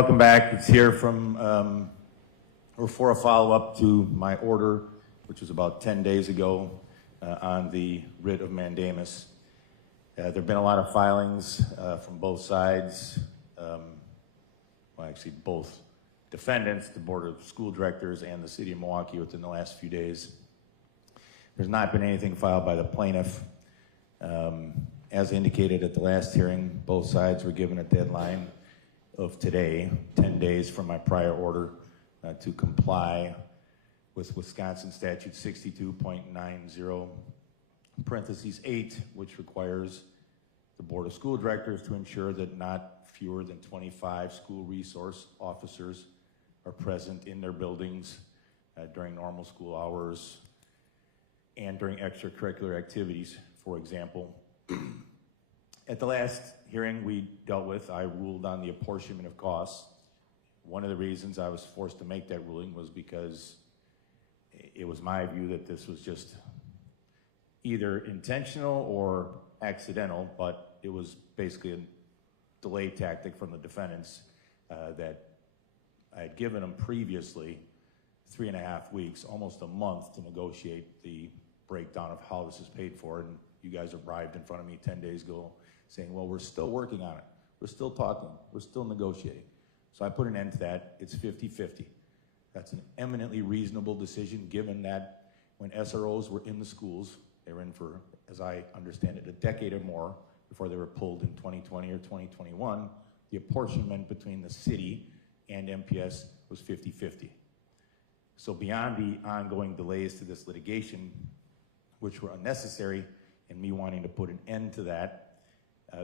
Welcome back. It's here from, or for a follow-up to my order, which was about 10 days ago on the writ of mandamus. There have been a lot of filings from both sides, well, actually both defendants, the Board of School Directors and the City of Milwaukee within the last few days. There's not been anything filed by the plaintiff. As indicated at the last hearing, both sides were given a deadline of today, 10 days from my prior order, to comply with Wisconsin Statute 62.90, parentheses 8, which requires the Board of School Directors to ensure that not fewer than 25 school resource officers are present in their buildings during normal school hours and during extracurricular activities. For example, at the last hearing we dealt with, I ruled on the apportionment of costs. One of the reasons I was forced to make that ruling was because it was my view that this was just either intentional or accidental, but it was basically a delay tactic from the defendants that I had given them previously 3.5 weeks, almost a month, to negotiate the breakdown of how this is paid for. And you guys arrived in front of me 10 days ago saying, well, we're still working on it. We're still talking. We're still negotiating. So I put an end to that. It's 50-50. That's an eminently reasonable decision, given that when SROs were in the schools, they were in for, as I understand it, a decade or more before they were pulled in 2020 or 2021. The apportionment between the city and MPS was 50-50. So beyond the ongoing delays to this litigation, which were unnecessary, and me wanting to put an end to that,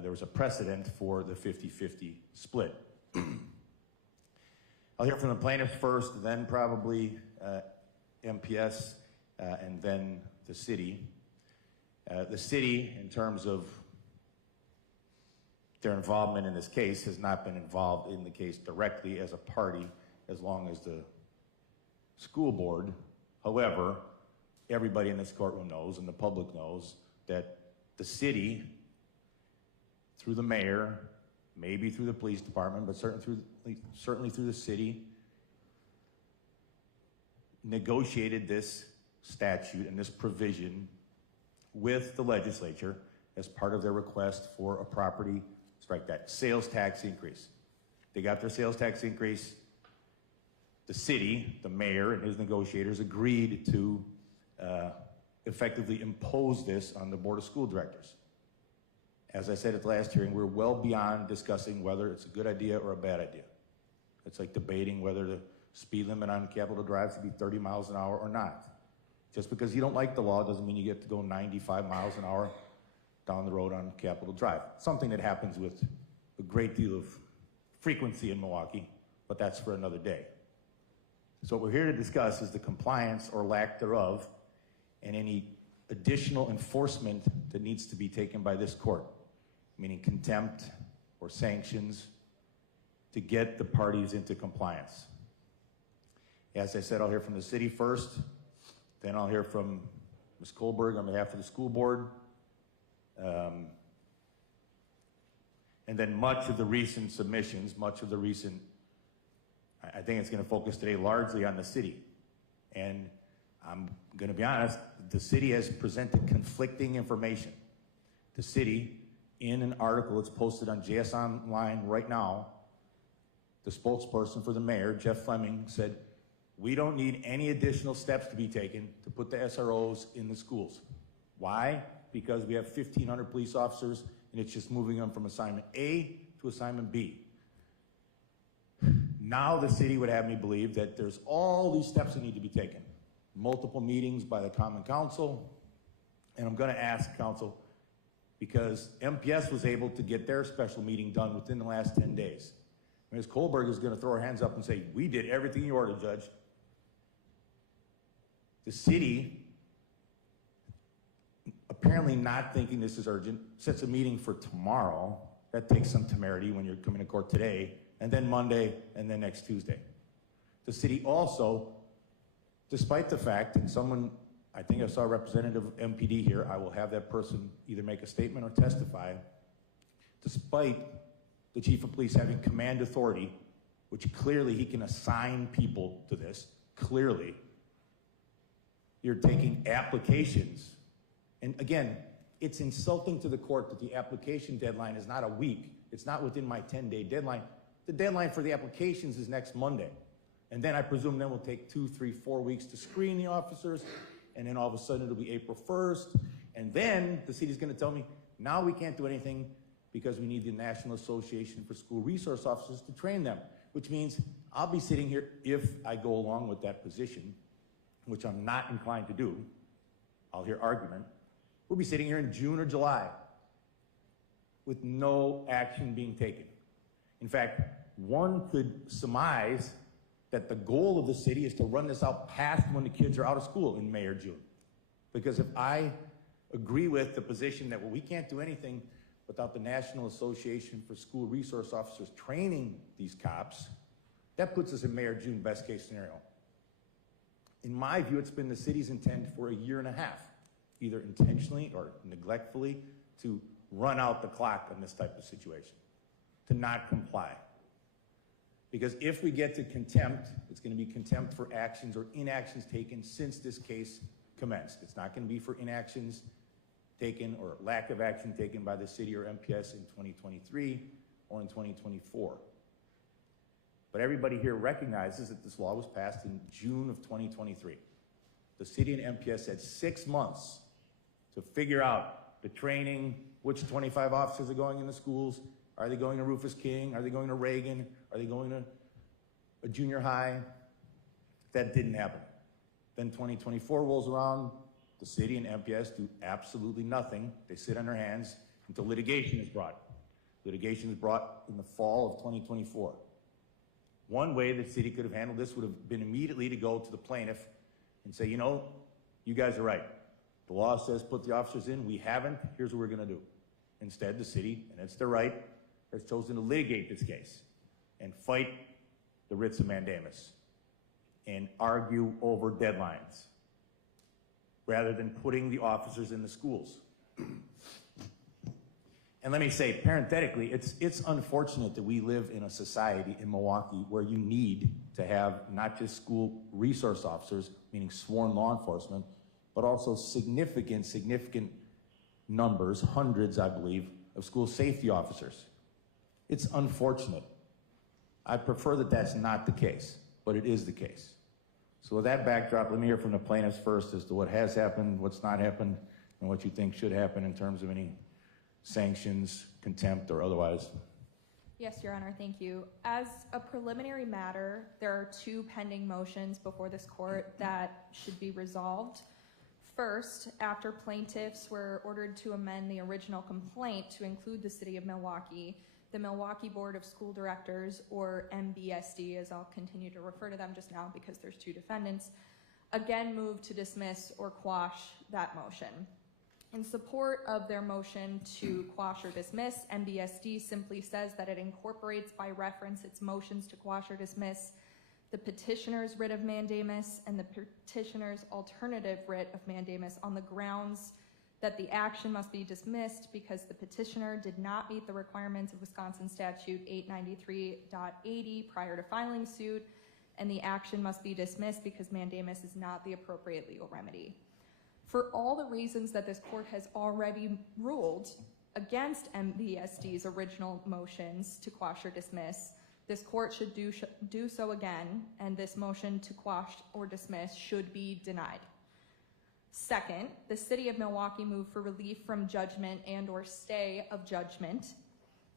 there was a precedent for the 50-50 split. I'll hear from the plaintiffs first, then probably MPS, and then the city. The city, in terms of their involvement in this case, has not been involved in the case directly as a party as long as the school board. However, everybody in this courtroom knows, and the public knows, that the city, through the mayor, maybe through the police department, but certainly through the city, negotiated this statute and this provision with the legislature as part of their request for a property, strike that, sales tax increase. They got their sales tax increase. The city, the mayor and his negotiators agreed to effectively impose this on the Board of School Directors. As I said at the last hearing, we're well beyond discussing whether it's a good idea or a bad idea. It's like debating whether the speed limit on Capitol Drive should be 30 miles an hour or not. Just because you don't like the law doesn't mean you get to go 95 miles an hour down the road on Capitol Drive. Something that happens with a great deal of frequency in Milwaukee, but that's for another day. So what we're here to discuss is the compliance or lack thereof and any additional enforcement that needs to be taken by this court, meaning contempt or sanctions, to get the parties into compliance. As I said, I'll hear from the city first, then I'll hear from Ms. Kohlberg on behalf of the school board, and then much of the recent submissions, I think it's going to focus today largely on the city. And I'm going to be honest, the city has presented conflicting information. The city, in an article that's posted on JS Online right now, the spokesperson for the mayor, Jeff Fleming, said, we don't need any additional steps to be taken to put the SROs in the schools. Why? Because we have 1,500 police officers and it's just moving them from assignment A to assignment B. Now the city would have me believe that there's all these steps that need to be taken. Multiple meetings by the Common Council, and I'm going to ask Council, because MPS was able to get their special meeting done within the last 10 days. Ms. Kohlberg is going to throw her hands up and say, we did everything you ordered, Judge. The city, apparently not thinking this is urgent, sets a meeting for tomorrow. That takes some temerity when you're coming to court today, and then Monday, and then next Tuesday. The city also, despite the fact, and someone, I think I saw a representative of MPD here, I will have that person either make a statement or testify, despite the chief of police having command authority, which clearly he can assign people to this, clearly. You're taking applications. And again, it's insulting to the court that the application deadline is not a week. It's not within my 10-day deadline. The deadline for the applications is next Monday. And then I presume then we'll take 2, 3, 4 weeks to screen the officers. And then all of a sudden it'll be April 1st. And then the city's gonna tell me, now we can't do anything because we need the National Association for School Resource Officers to train them, which means I'll be sitting here, if I go along with that position, which I'm not inclined to do, I'll hear argument, we'll be sitting here in June or July with no action being taken. In fact, one could surmise that the goal of the city is to run this out past when the kids are out of school in May or June. Because if I agree with the position that, well, we can't do anything without the National Association for School Resource Officers training these cops, that puts us in May or June, best case scenario. In my view, it's been the city's intent for a year and a half, either intentionally or neglectfully, to run out the clock in this type of situation, to not comply. Because if we get to contempt, it's going to be contempt for actions or inactions taken since this case commenced. It's not going to be for inactions taken or lack of action taken by the city or MPS in 2023 or in 2024. But everybody here recognizes that this law was passed in June of 2023. The city and MPS had 6 months to figure out the training, which 25 officers are going into schools. Are they going to Rufus King? Are they going to Reagan? Are they going to a junior high? That didn't happen. Then 2024 rolls around, the city and MPS do absolutely nothing. They sit on their hands until litigation is brought. Litigation is brought in the fall of 2024. One way the city could have handled this would have been immediately to go to the plaintiff and say, you know, you guys are right. The law says put the officers in. We haven't. Here's what we're going to do. Instead, the city, and it's their right, has chosen to litigate this case and fight the writs of mandamus and argue over deadlines rather than putting the officers in the schools. And let me say, parenthetically, it's unfortunate that we live in a society in Milwaukee where you need to have not just school resource officers, meaning sworn law enforcement, but also significant numbers, hundreds, I believe, of school safety officers. It's unfortunate. I prefer that that's not the case, but it is the case. So with that backdrop, let me hear from the plaintiffs first as to what has happened, what's not happened, and what you think should happen in terms of any sanctions, contempt, or otherwise. Yes, Your Honor, thank you. As a preliminary matter, there are 2 pending motions before this court that should be resolved. First, after plaintiffs were ordered to amend the original complaint to include the City of Milwaukee, the Milwaukee Board of School Directors, or MBSD, as I'll continue to refer to them just now because there's 2 defendants, again moved to dismiss or quash that motion. In support of their motion to quash or dismiss, MBSD simply says that it incorporates by reference its motions to quash or dismiss the petitioner's writ of mandamus and the petitioner's alternative writ of mandamus on the grounds that the action must be dismissed because the petitioner did not meet the requirements of Wisconsin Statute 893.80 prior to filing suit, and the action must be dismissed because mandamus is not the appropriate legal remedy. For all the reasons that this court has already ruled against MBSD's original motions to quash or dismiss, this court should do so again, and this motion to quash or dismiss should be denied. Second, the City of Milwaukee moved for relief from judgment and or stay of judgment.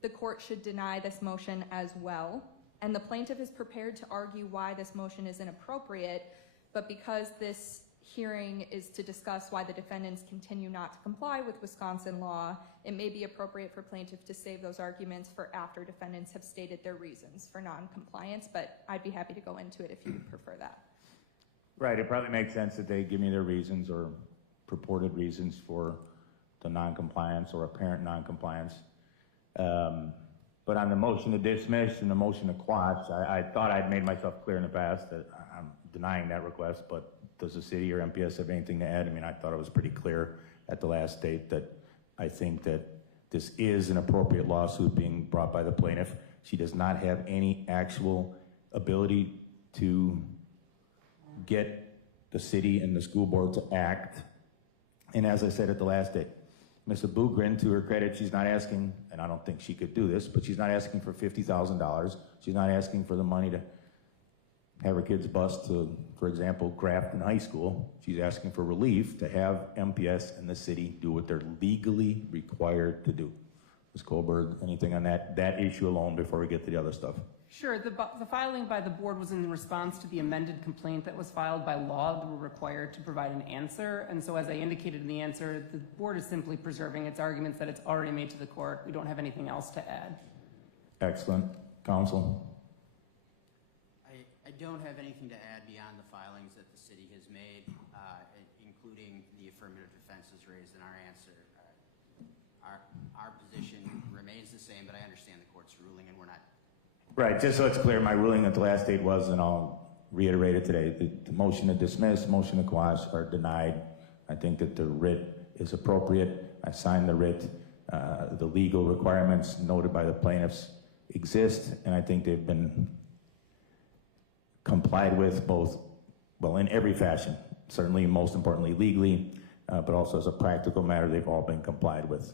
The court should deny this motion as well, and the plaintiff is prepared to argue why this motion is inappropriate, but because this hearing is to discuss why the defendants continue not to comply with Wisconsin law, it may be appropriate for plaintiff to save those arguments for after defendants have stated their reasons for non-compliance, but I'd be happy to go into it if you would prefer that. Right, it probably makes sense that they give me their reasons or purported reasons for the non-compliance or apparent non-compliance. But on the motion to dismiss and the motion to quash, I thought I'd made myself clear in the past that I'm denying that request, but does the city or MPS have anything to add? I mean, I thought it was pretty clear at the last date that I think that this is an appropriate lawsuit being brought by the plaintiff. She does not have any actual ability to get the city and the school board to act. And as I said at the last day, Ms. Abugrin, to her credit, she's not asking, and I don't think she could do this, but she's not asking for $50,000. She's not asking for the money to have her kids bused to, for example, Grafton High School. She's asking for relief to have MPS and the city do what they're legally required to do. Ms. Kohlberg, anything on that issue alone before we get to the other stuff? Sure. The filing by the board was in response to the amended complaint that was filed by law that were required to provide an answer. And so as I indicated in the answer, the board is simply preserving its arguments that it's already made to the court. We don't have anything else to add. Excellent. Counsel? I don't have anything to add beyond the filings that the city has made, including the affirmative defenses raised in our answer. Our position remains the same, but I understand the court's ruling, and we're not. Right, just so it's clear, my ruling at the last date was, and I'll reiterate it today, the motion to dismiss, motion to quash are denied. I think that the writ is appropriate. I signed the writ. The legal requirements noted by the plaintiffs exist, and I think they've been complied with both, well, in every fashion, certainly most importantly legally, but also as a practical matter, they've all been complied with.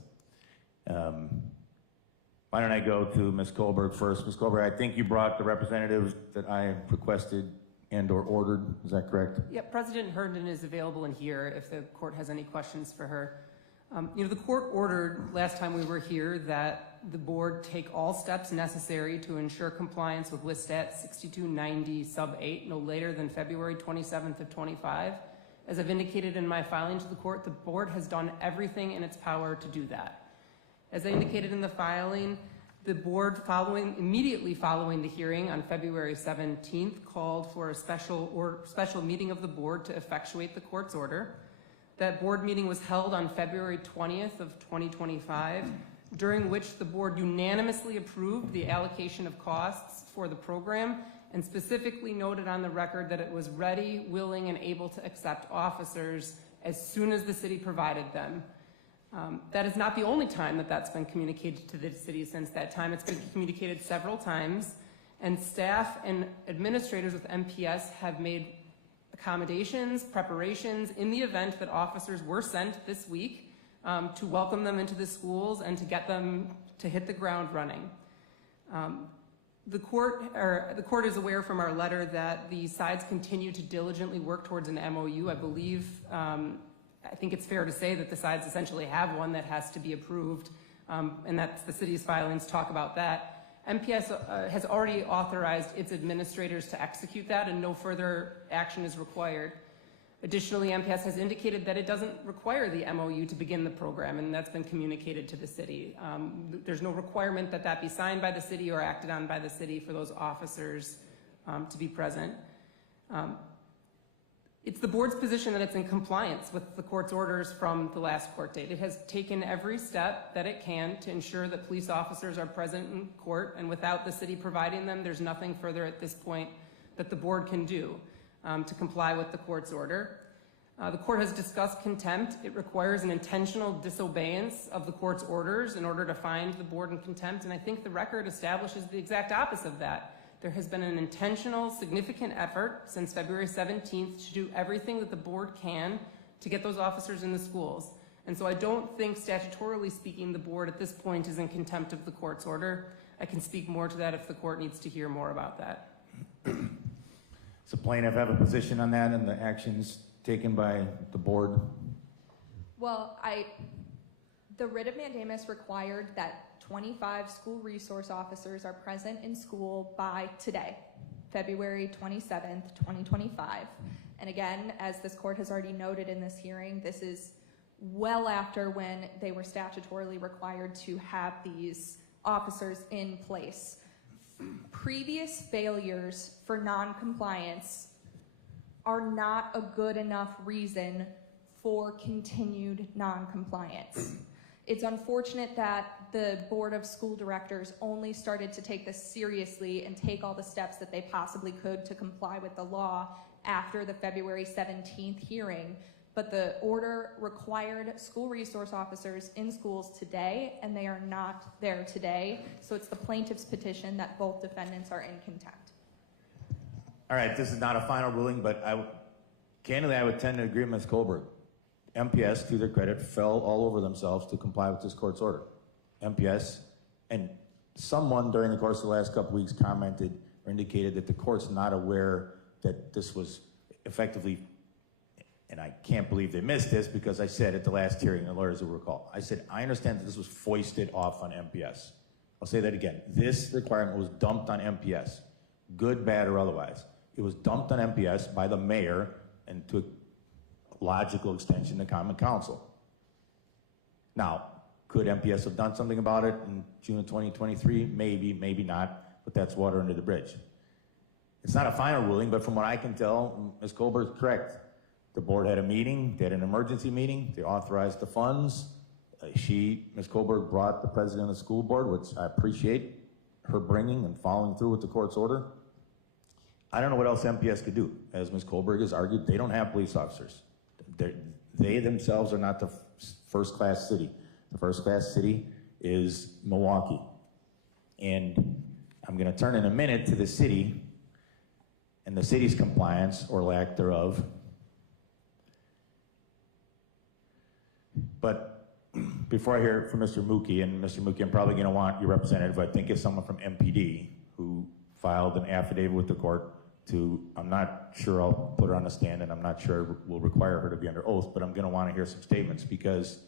Why don't I go to Ms. Kohlberg first? Ms. Kohlberg, I think you brought the representative that I requested and or ordered, is that correct? Yeah, President Herndon is available in here if the court has any questions for her. The court ordered last time we were here that the board take all steps necessary to ensure compliance with Listat 6290 sub 8 no later than February 27th of 25. As I've indicated in my filing to the court, the board has done everything in its power to do that. As I indicated in the filing, the board immediately following the hearing on February 17th called for a special meeting of the board to effectuate the court's order. That board meeting was held on February 20th of 2025, during which the board unanimously approved the allocation of costs for the program and specifically noted on the record that it was ready, willing, and able to accept officers as soon as the city provided them. That is not the only time that that's been communicated to the city since that time. It's been communicated several times, and staff and administrators with MPS have made accommodations, preparations in the event that officers were sent this week to welcome them into the schools and to get them to hit the ground running. The court is aware from our letter that the sides continue to diligently work towards an MOU. I believe, I think it's fair to say that the sides essentially have one that has to be approved, and that's the city's filings talk about that. MPS has already authorized its administrators to execute that, and no further action is required. Additionally, MPS has indicated that it doesn't require the MOU to begin the program, and that's been communicated to the city. There's no requirement that that be signed by the city or acted on by the city for those officers to be present. It's the board's position that it's in compliance with the court's orders from the last court date. It has taken every step that it can to ensure that police officers are present in court, and without the city providing them, there's nothing further at this point that the board can do to comply with the court's order. The court has discussed contempt. It requires an intentional disobeyance of the court's orders in order to find the board in contempt, and I think the record establishes the exact opposite of that. There has been an intentional, significant effort since February 17th to do everything that the board can to get those officers in the schools. And so I don't think, statutorily speaking, the board at this point is in contempt of the court's order. I can speak more to that if the court needs to hear more about that. Does the plaintiff have a position on that and the actions taken by the board? Well, the writ of mandamus required that 25 school resource officers are present in school by today, February 27th, 2025. And again, as this court has already noted in this hearing, this is well after when they were statutorily required to have these officers in place. Previous failures for non-compliance are not a good enough reason for continued non-compliance. It's unfortunate that the Board of School Directors only started to take this seriously and take all the steps that they possibly could to comply with the law after the February 17th hearing. But the order required school resource officers in schools today, and they are not there today. So it's the plaintiff's petition that both defendants are in contempt. All right, this is not a final ruling, but candidly, I would tend to agree with Ms. Colberg. MPS, to their credit, fell all over themselves to comply with this court's order. MPS, and someone during the course of the last couple weeks commented or indicated that the court's not aware that this was effectively, and I can't believe they missed this because I said at the last hearing, the lawyers will recall, I said, I understand that this was foisted off on MPS. I'll say that again. This requirement was dumped on MPS, good, bad, or otherwise. It was dumped on MPS by the mayor and to a logical extension, the Common Council. Now, could MPS have done something about it in June of 2023? Maybe, maybe not, but that's water under the bridge. It's not a final ruling, but from what I can tell, Ms. Colbert's correct. The board had a meeting, they had an emergency meeting, they authorized the funds. Ms. Colberg brought the president of the school board, which I appreciate her bringing and following through with the court's order. I don't know what else MPS could do. As Ms. Colberg has argued, they don't have police officers. They themselves are not the first-class city. The first-class city is Milwaukee. And I'm going to turn in a minute to the city and the city's compliance or lack thereof. But before I hear from Mr. Mookie, and Mr. Mookie, I'm probably going to want your representative, I think it's someone from MPD who filed an affidavit with the court to, I'm not sure I'll put her on the stand, and I'm not sure we'll require her to be under oath, but I'm going to want to hear some statements because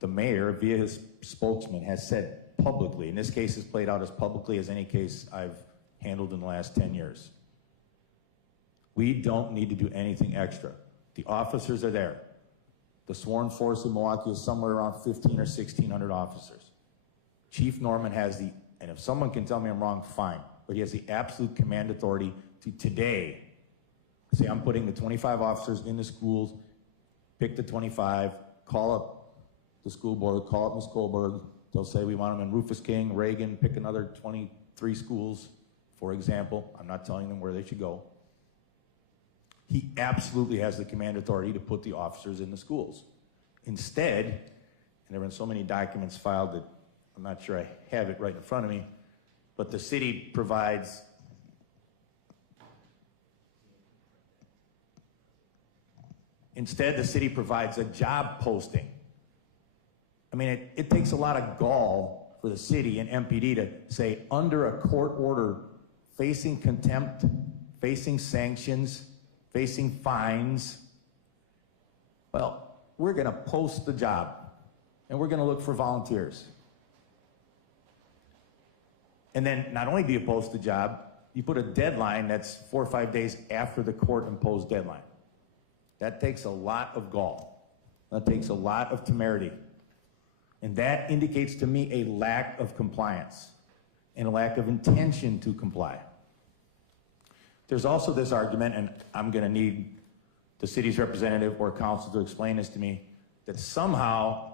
the mayor, via his spokesman, has said publicly, and this case is played out as publicly as any case I've handled in the last 10 years. We don't need to do anything extra. The officers are there. The sworn force in Milwaukee is somewhere around 1,500 or 1,600 officers. Chief Norman has the, and if someone can tell me I'm wrong, fine, but he has the absolute command authority to today say, I'm putting the 25 officers in the schools, pick the 25, call up the school board, call up Ms. Colberg. They'll say we want them in Rufus King, Reagan, pick another 23 schools, for example. I'm not telling them where they should go. He absolutely has the command authority to put the officers in the schools. Instead, and there have been so many documents filed that I'm not sure I have it right in front of me, but the city provides a job posting. I mean, it takes a lot of gall for the city and MPD to say, under a court order, facing contempt, facing sanctions, facing fines, well, we're going to post the job and we're going to look for volunteers. And then not only do you post the job, you put a deadline that's 4 or 5 days after the court imposed deadline. That takes a lot of gall. That takes a lot of temerity. And that indicates to me a lack of compliance and a lack of intention to comply. There's also this argument, and I'm going to need the city's representative or council to explain this to me, that somehow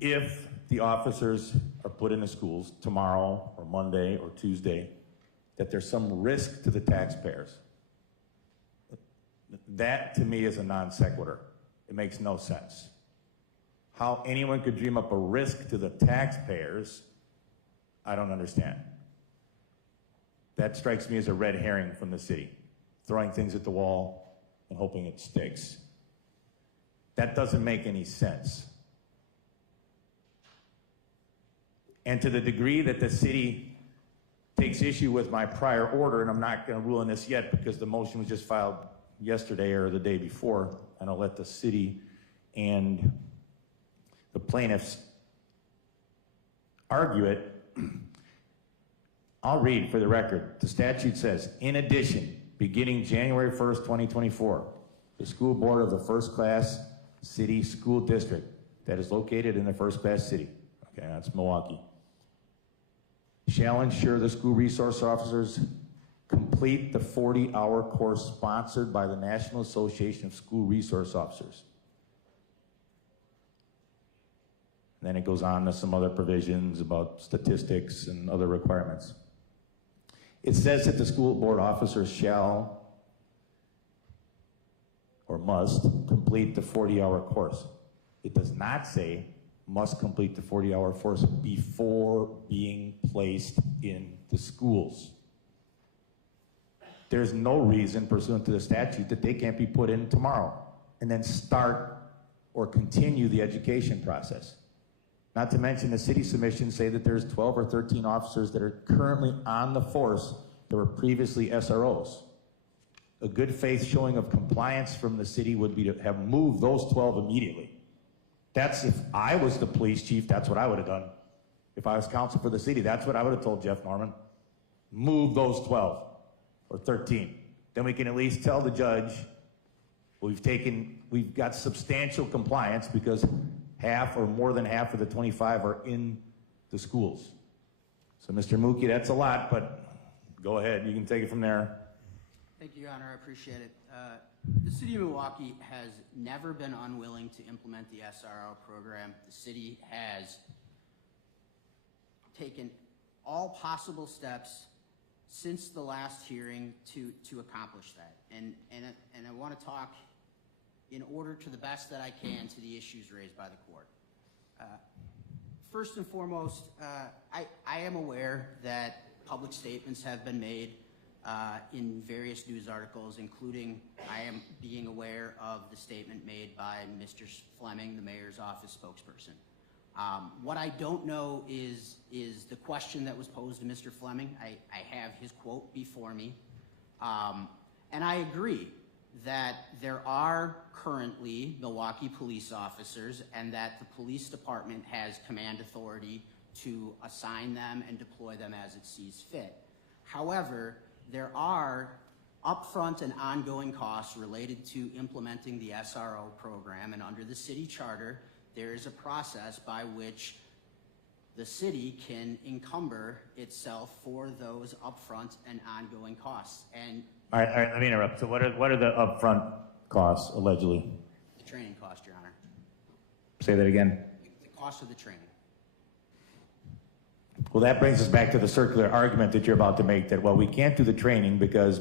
if the officers are put in the schools tomorrow or Monday or Tuesday, that there's some risk to the taxpayers. That to me is a non sequitur. It makes no sense. How anyone could dream up a risk to the taxpayers, I don't understand. That strikes me as a red herring from the city, throwing things at the wall and hoping it sticks. That doesn't make any sense. And to the degree that the city takes issue with my prior order, and I'm not going to rule on this yet because the motion was just filed yesterday or the day before, and I'll let the city and the plaintiffs argue it. I'll read for the record. The statute says, in addition, beginning January 1st, 2024, the school board of the first-class city school district that is located in the first-class city, okay, that's Milwaukee, shall ensure the school resource officers complete the 40-hour course sponsored by the National Association of School Resource Officers. And then it goes on to some other provisions about statistics and other requirements. It says that the school board officers shall or must complete the 40-hour course. It does not say must complete the 40-hour course before being placed in the schools. there's no reason pursuant to the statute that they can't be put in tomorrow and then start or continue the education process. Not to mention the city submissions say that there's 12 or 13 officers that are currently on the force that were previously SROs. A good faith showing of compliance from the city would be to have moved those 12 immediately. That's, if I was the police chief, that's what I would have done. If I was counsel for the city, that's what I would have told Jeff Norman. Move those 12 or 13. Then we can at least tell the judge we've got substantial compliance because half or more than half of the 25 are in the schools. So Mr. Mookie, that's a lot, but go ahead, you can take it from there. Thank you, Your Honor. I appreciate it. The City of Milwaukee has never been unwilling to implement the SRO program. The city has taken all possible steps since the last hearing to accomplish that. And I want to talk in order to the best that I can to the issues raised by the court. First and foremost, I am aware that public statements have been made in various news articles, including I am being aware of the statement made by Mr. Fleming, the mayor's office spokesperson. What I don't know is the question that was posed to Mr. Fleming. I have his quote before me. And I agree that there are currently Milwaukee police officers and that the police department has command authority to assign them and deploy them as it sees fit. However, there are upfront and ongoing costs related to implementing the SRO program, and under the city charter, there is a process by which the city can encumber itself for those upfront and ongoing costs. And All right, let me interrupt. So what are the upfront costs, allegedly? the training cost, Your Honor. Say that again. The cost of the training. Well, that brings us back to the circular argument that you're about to make that, well, we can't do the training because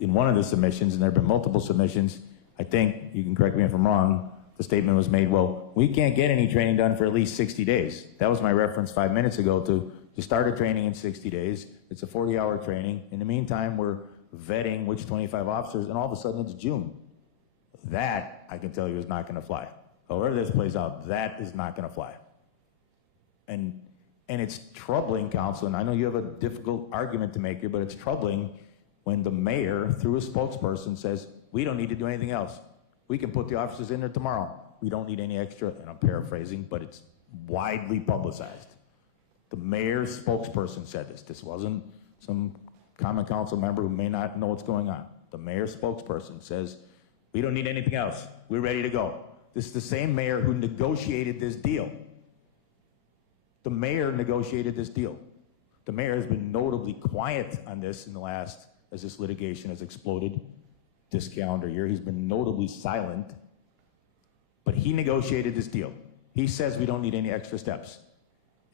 in one of the submissions, and there have been multiple submissions, I think, you can correct me if I'm wrong, the statement was made, well, we can't get any training done for at least 60 days. That was my reference 5 minutes ago to start a training in 60 days. It's a 40-hour training. In the meantime, we're vetting which 25 officers, and all of a sudden it's June. That, I can tell you, is not going to fly. However this plays out, that is not going to fly. And it's troubling, counsel, and I know you have a difficult argument to make here, but it's troubling when the mayor, through a spokesperson, says, we don't need to do anything else. We can put the officers in there tomorrow. We don't need any extra, and I'm paraphrasing, but it's widely publicized. The mayor's spokesperson said this. This wasn't some common council member who may not know what's going on. The mayor's spokesperson says, we don't need anything else. We're ready to go. This is the same mayor who negotiated this deal. The mayor negotiated this deal. The mayor has been notably quiet on this in the last, as this litigation has exploded this calendar year. He's been notably silent, but he negotiated this deal. He says we don't need any extra steps.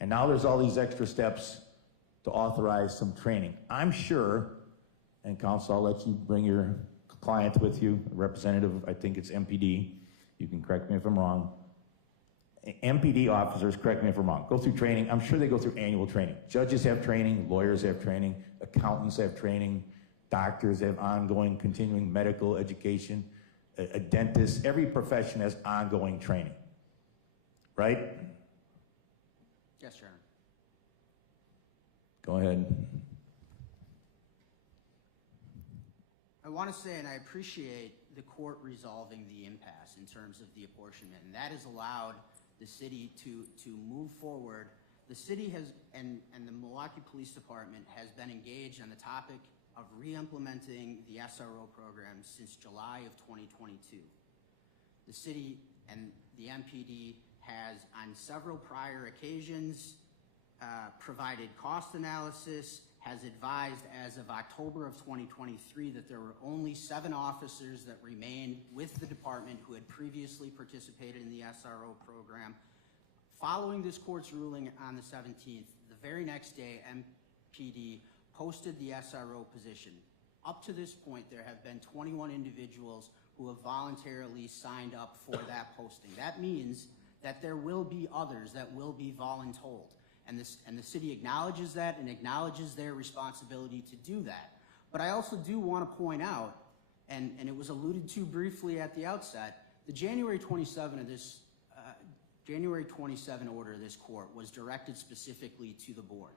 And now there's all these extra steps to authorize some training. I'm sure, and counsel, I'll let you bring your client with you, representative, I think it's MPD. You can correct me if I'm wrong. MPD officers, correct me if I'm wrong, go through training. I'm sure they go through annual training. Judges have training, lawyers have training, accountants have training, doctors have ongoing continuing medical education, a dentist, every profession has ongoing training, right? Yes, Your Honor. Go ahead. I want to say, and I appreciate the court resolving the impasse in terms of the apportionment, and that has allowed the city to move forward. The city has, and the Milwaukee Police Department has been engaged on the topic of re-implementing the SRO program since July of 2022. The city and the MPD has, on several prior occasions, provided cost analysis, has advised as of October of 2023 that there were only 7 officers that remained with the department who had previously participated in the SRO program. Following this court's ruling on the 17th, the very next day, MPD posted the SRO position. Up to this point, there have been 21 individuals who have voluntarily signed up for that posting. That means that there will be others that will be voluntold. And the city acknowledges that and acknowledges their responsibility to do that. But I also do want to point out, and it was alluded to briefly at the outset, the January 27 order of this court was directed specifically to the board.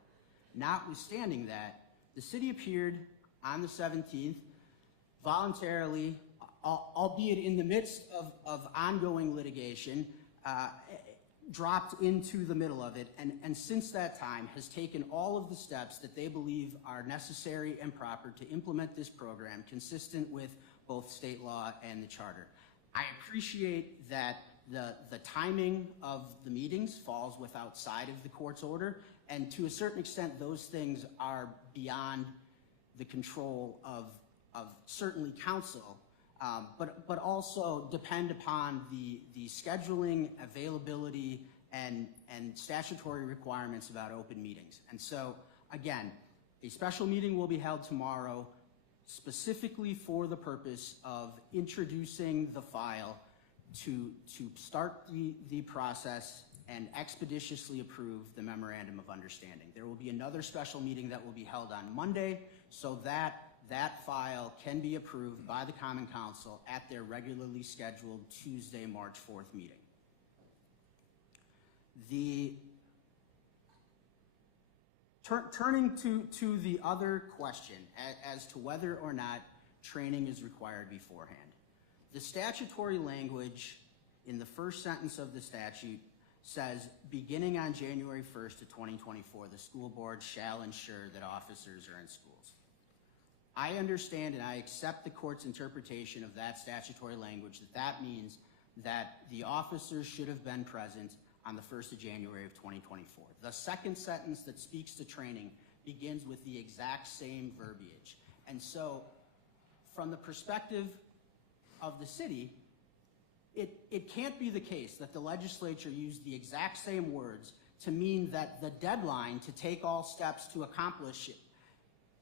Notwithstanding that, the city appeared on the 17th voluntarily, albeit in the midst of ongoing litigation, dropped into the middle of it, and since that time has taken all of the steps that they believe are necessary and proper to implement this program consistent with both state law and the charter. I appreciate that the timing of the meetings falls outside of the court's order, and to a certain extent those things are beyond the control of certainly council, but also depend upon the scheduling, availability, and statutory requirements about open meetings. And so, again, a special meeting will be held tomorrow specifically for the purpose of introducing the file to start the process and expeditiously approve the memorandum of understanding. There will be another special meeting that will be held on Monday so that that file can be approved by the Common Council at their regularly scheduled Tuesday, March 4th meeting. Turning to the other question as to whether or not training is required beforehand. The statutory language in the first sentence of the statute says, beginning on January 1st of 2024, the school board shall ensure that officers are in schools. I understand and I accept the court's interpretation of that statutory language, that means that the officers should have been present on the 1st of January of 2024. The second sentence that speaks to training begins with the exact same verbiage. And so, from the perspective of the city, it can't be the case that the legislature used the exact same words to mean that the deadline to take all steps to accomplish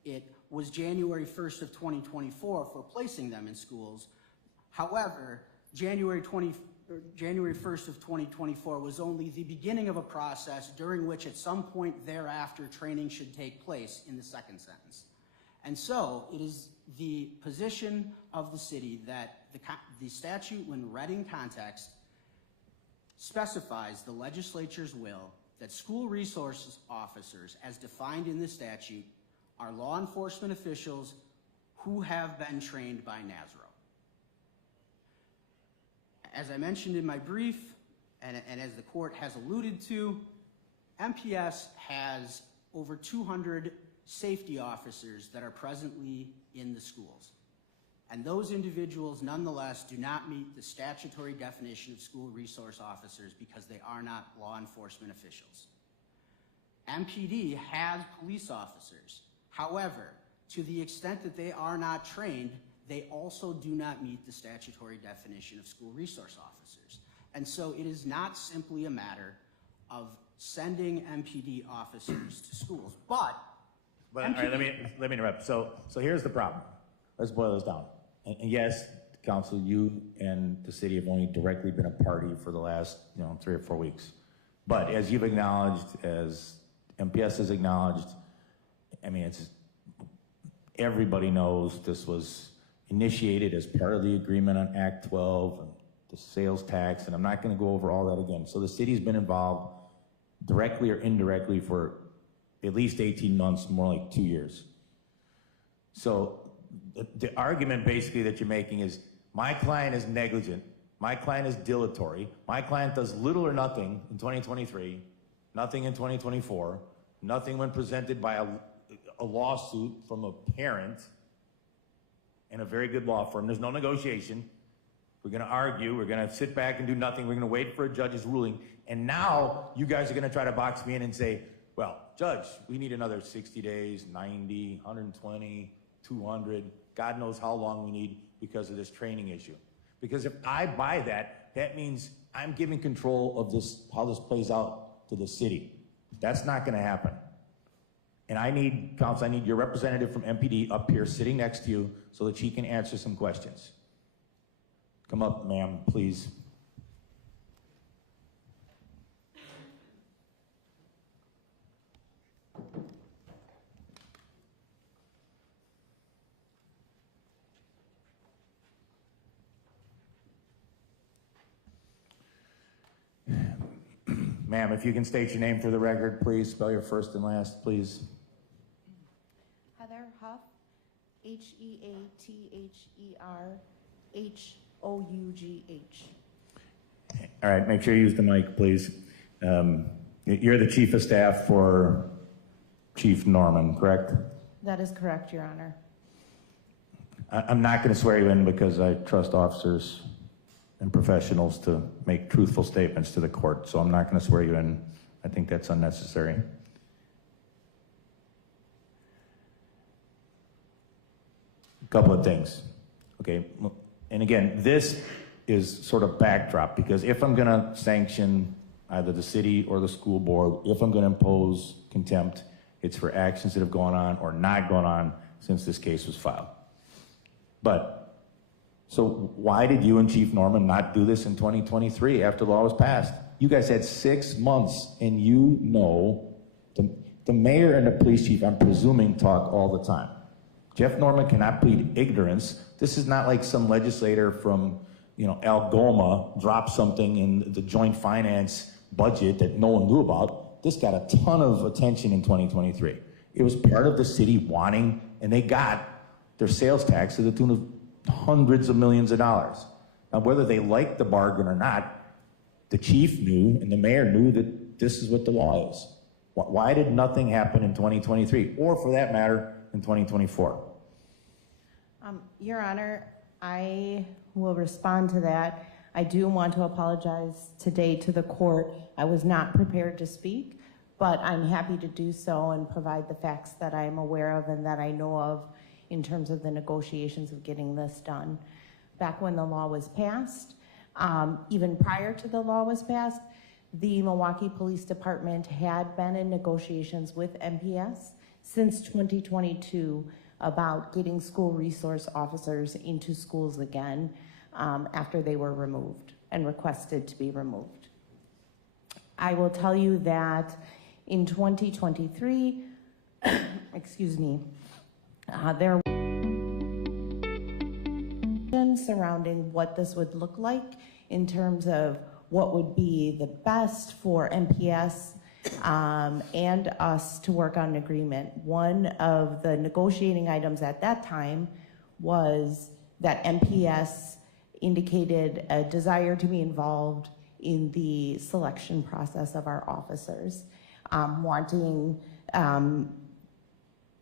it was January 1st of 2024 for placing them in schools. However, January 1st of 2024 was only the beginning of a process during which at some point thereafter training should take place in the second sentence. And so it is the position of the city that the statute, when read in context, specifies the legislature's will that school resource officers, as defined in the statute, are law enforcement officials who have been trained by NASRO. As I mentioned in my brief, and as the court has alluded to, MPS has over 200 safety officers that are presently in the schools. And those individuals, nonetheless, do not meet the statutory definition of school resource officers because they are not law enforcement officials. MPD has police officers. However, to the extent that they are not trained, they also do not meet the statutory definition of school resource officers. And so it is not simply a matter of sending MPD officers to schools, but all right, let me interrupt. So here's the problem. Let's boil this down. And yes, council, you and the city have only directly been a party for the last 3 or 4 weeks. But as you've acknowledged, as MPS has acknowledged, I mean, everybody knows this was initiated as part of the agreement on Act 12 and the sales tax, and I'm not going to go over all that again. So the city's been involved directly or indirectly for at least 18 months, more like 2 years. So the argument basically that you're making is my client is negligent, my client is dilatory, my client does little or nothing in 2023, nothing in 2024, nothing when presented by a lawsuit from a parent and a very good law firm. There's no negotiation. We're going to argue. We're going to sit back and do nothing. We're going to wait for a judge's ruling. And now you guys are going to try to box me in and say, well, Judge, we need another 60 days, 90, 120, 200. God knows how long we need because of this training issue. Because if I buy that, that means I'm giving control of this, how this plays out to the city. That's not going to happen. And I need, counsel, I need your representative from MPD up here sitting next to you so that she can answer some questions. Come up, ma'am, please. Ma'am, if you can state your name for the record, please. Spell your first and last, please. Heather Huff, Heatherhough. All right, make sure you use the mic, please. You're the chief of staff for Chief Norman, correct? That is correct, Your Honor. I'm not going to swear you in because I trust officers and professionals to make truthful statements to the court, so I'm not going to swear you in. I think that's unnecessary. A couple of things, okay? And again, this is sort of backdrop, because if I'm going to sanction either the city or the school board, if I'm going to impose contempt, it's for actions that have gone on or not gone on since this case was filed. But, so why did you and Chief Norman not do this in 2023 after the law was passed? You guys had 6 months, and you know, the mayor and the police chief, I'm presuming, talk all the time. Jeff Norman cannot plead ignorance. This is not like some legislator from, you know, Algoma dropped something in the joint finance budget that no one knew about. This got a ton of attention in 2023. It was part of the city wanting, and they got their sales tax to the tune of hundreds of millions of dollars. Now, whether they liked the bargain or not, the chief knew and the mayor knew that this is what the law is. Why did nothing happen in 2023, or for that matter, in 2024? Your Honor, I will respond to that. I do want to apologize today to the court. I was not prepared to speak, but I'm happy to do so and provide the facts that I am aware of and that I know of in terms of the negotiations of getting this done. Back when the law was passed, even prior to the law was passed, the Milwaukee Police Department had been in negotiations with MPS since 2022 about getting school resource officers into schools again after they were removed and requested to be removed. I will tell you that in 2023, excuse me, there was surrounding what this would look like in terms of what would be the best for MPS and us to work on an agreement. One of the negotiating items at that time was that MPS indicated a desire to be involved in the selection process of our officers, wanting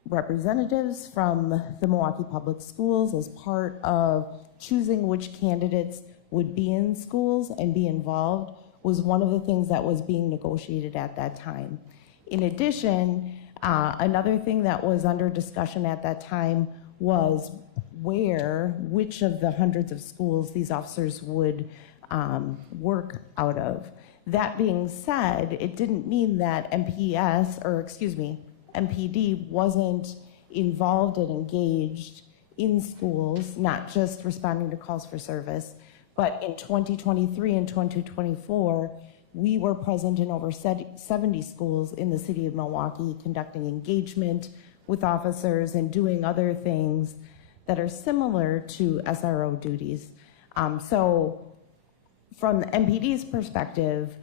representatives from the Milwaukee Public Schools as part of choosing which candidates would be in schools and be involved was one of the things that was being negotiated at that time. In addition, another thing that was under discussion at that time was which of the hundreds of schools these officers would work out of. That being said, it didn't mean that MPD wasn't involved and engaged in schools, not just responding to calls for service, but in 2023 and 2024, we were present in over 70 schools in the city of Milwaukee, conducting engagement with officers and doing other things that are similar to SRO duties. So from the MPD's perspective,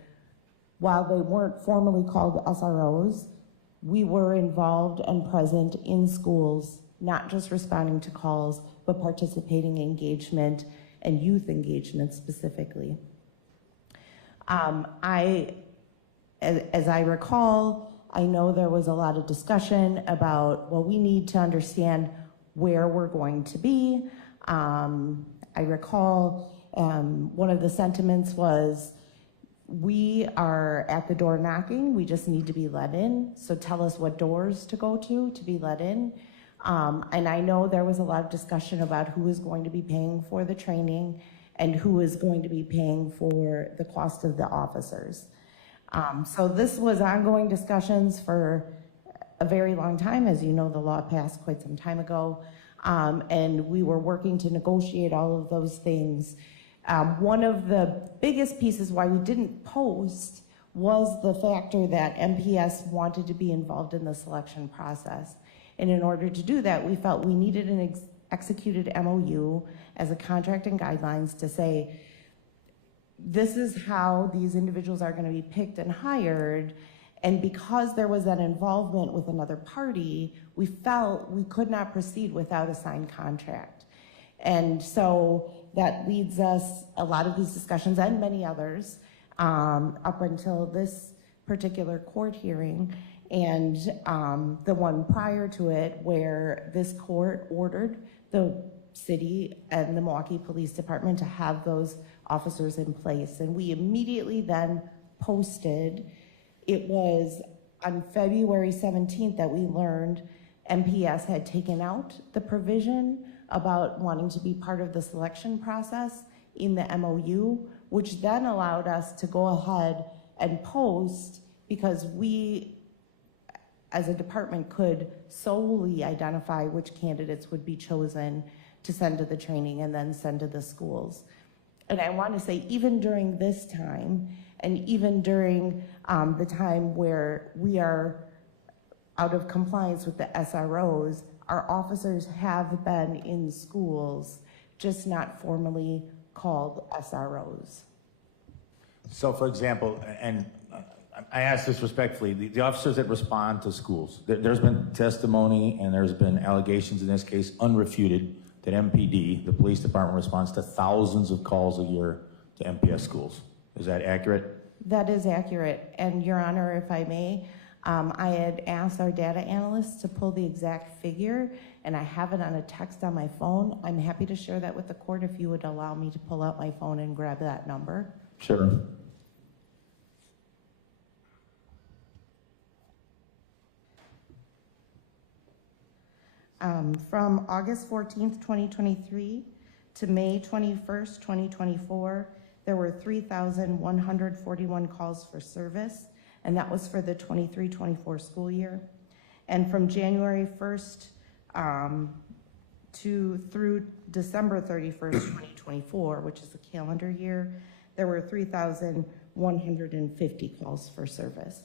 while they weren't formally called SROs, we were involved and present in schools, not just responding to calls, but participating in engagement and youth engagement specifically. As I recall, I know there was a lot of discussion about, well, we need to understand where we're going to be. I recall one of the sentiments was, we are at the door knocking, we just need to be let in, so tell us what doors to go to be let in. And I know there was a lot of discussion about who is going to be paying for the training and who is going to be paying for the cost of the officers. So this was ongoing discussions for a very long time. As you know, the law passed quite some time ago, and we were working to negotiate all of those things. One of the biggest pieces why we didn't post was the factor that MPS wanted to be involved in the selection process. And in order to do that, we felt we needed an executed MOU as a contract and guidelines to say, this is how these individuals are going to be picked and hired. And because there was that involvement with another party, we felt we could not proceed without a signed contract. And so that leads us, a lot of these discussions and many others, up until this particular court hearing and the one prior to it, where this court ordered the city and the Milwaukee Police Department to have those officers in place. And we immediately then posted. It was on February 17th that we learned MPS had taken out the provision about wanting to be part of the selection process in the MOU, which then allowed us to go ahead and post, because we, as a department, could solely identify which candidates would be chosen to send to the training and then send to the schools. And I want to say, even during this time, and even during the time where we are out of compliance with the SROs, our officers have been in schools, just not formally called SROs. So, for example, and I ask this respectfully, the officers that respond to schools, there's been testimony and there's been allegations in this case, unrefuted, that MPD, the police department, responds to thousands of calls a year to MPS schools. Is that accurate? That is accurate. And Your Honor, if I may, I had asked our data analysts to pull the exact figure, and I have it on a text on my phone. I'm happy to share that with the court if you would allow me to pull out my phone and grab that number. Sure. From August 14th, 2023 to May 21st, 2024, there were 3,141 calls for service, and that was for the 23-24 school year. And from January 1st through December 31st, 2024, which is the calendar year, there were 3,150 calls for service.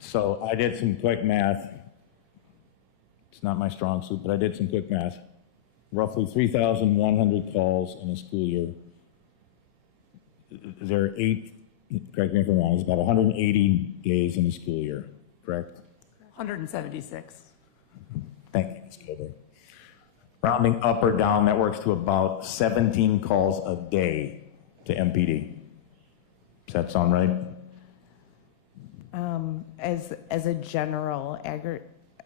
So I did some quick math. It's not my strong suit, but I did some quick math. Roughly 3,100 calls in a school year. There are correct me if I'm wrong, it's about 180 days in a school year, correct? 176. Thank you, Ms. Gilbert. Rounding up or down, that works to about 17 calls a day to MPD. Does that sound right? As a general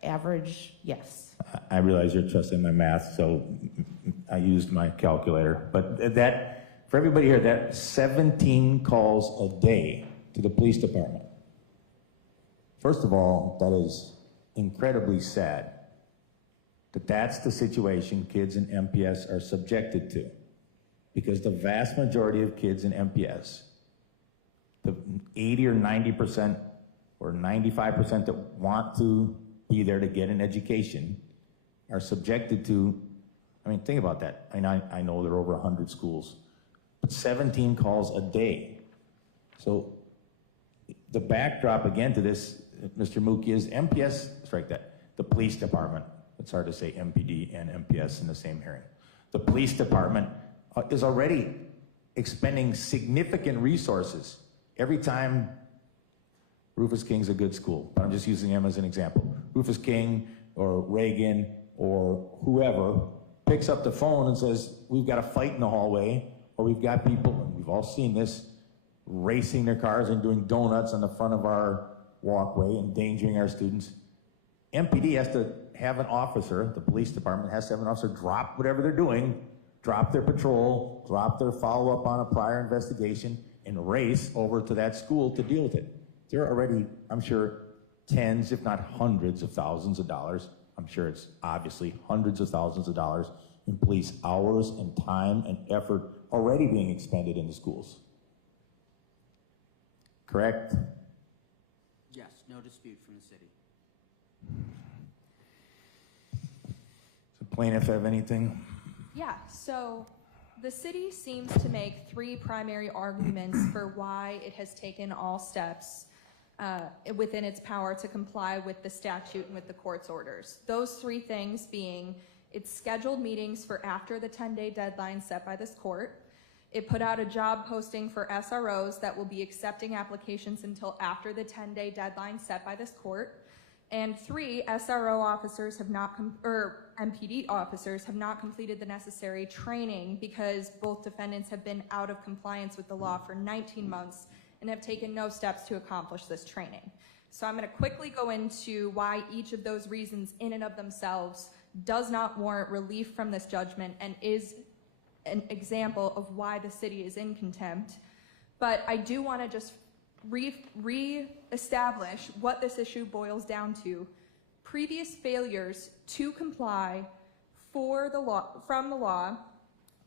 average, yes. I realize you're trusting my math, so I used my calculator. But that, for everybody here, that's 17 calls a day to the police department. First of all, that is incredibly sad that that's the situation kids in MPS are subjected to. Because the vast majority of kids in MPS, the 80 or 90% or 95% that want to be there to get an education are subjected to, I mean, think about that. I mean, I know there are over 100 schools, but 17 calls a day. So the backdrop again to this, Mr. Mookie, is MPS, strike that, the police department. It's hard to say MPD and MPS in the same hearing. The police department is already expending significant resources every time. Rufus King's a good school, but I'm just using him as an example. Rufus King or Reagan or whoever picks up the phone and says, we've got a fight in the hallway, or we've got people, and we've all seen this, racing their cars and doing donuts on the front of our walkway, endangering our students. MPD has to have an officer, the police department has to have an officer drop whatever they're doing, drop their patrol, drop their follow-up on a prior investigation, and race over to that school to deal with it. There are already, I'm sure, tens, if not hundreds of thousands of dollars. I'm sure it's obviously hundreds of thousands of dollars in police hours and time and effort already being expended in the schools. Correct? Yes, no dispute from the city. Does the plaintiff have anything? Yeah, so the city seems to make three primary arguments for why it has taken all steps within its power to comply with the statute and with the court's orders. Those three things being, it scheduled meetings for after the 10-day deadline set by this court. It put out a job posting for SROs that will be accepting applications until after the 10-day deadline set by this court. And three, SRO officers have not, MPD officers have not completed the necessary training because both defendants have been out of compliance with the law for 19 months and have taken no steps to accomplish this training. So I'm going to quickly go into why each of those reasons in and of themselves does not warrant relief from this judgment and is an example of why the city is in contempt. But I do want to just re-establish what this issue boils down to. Previous failures to comply from the law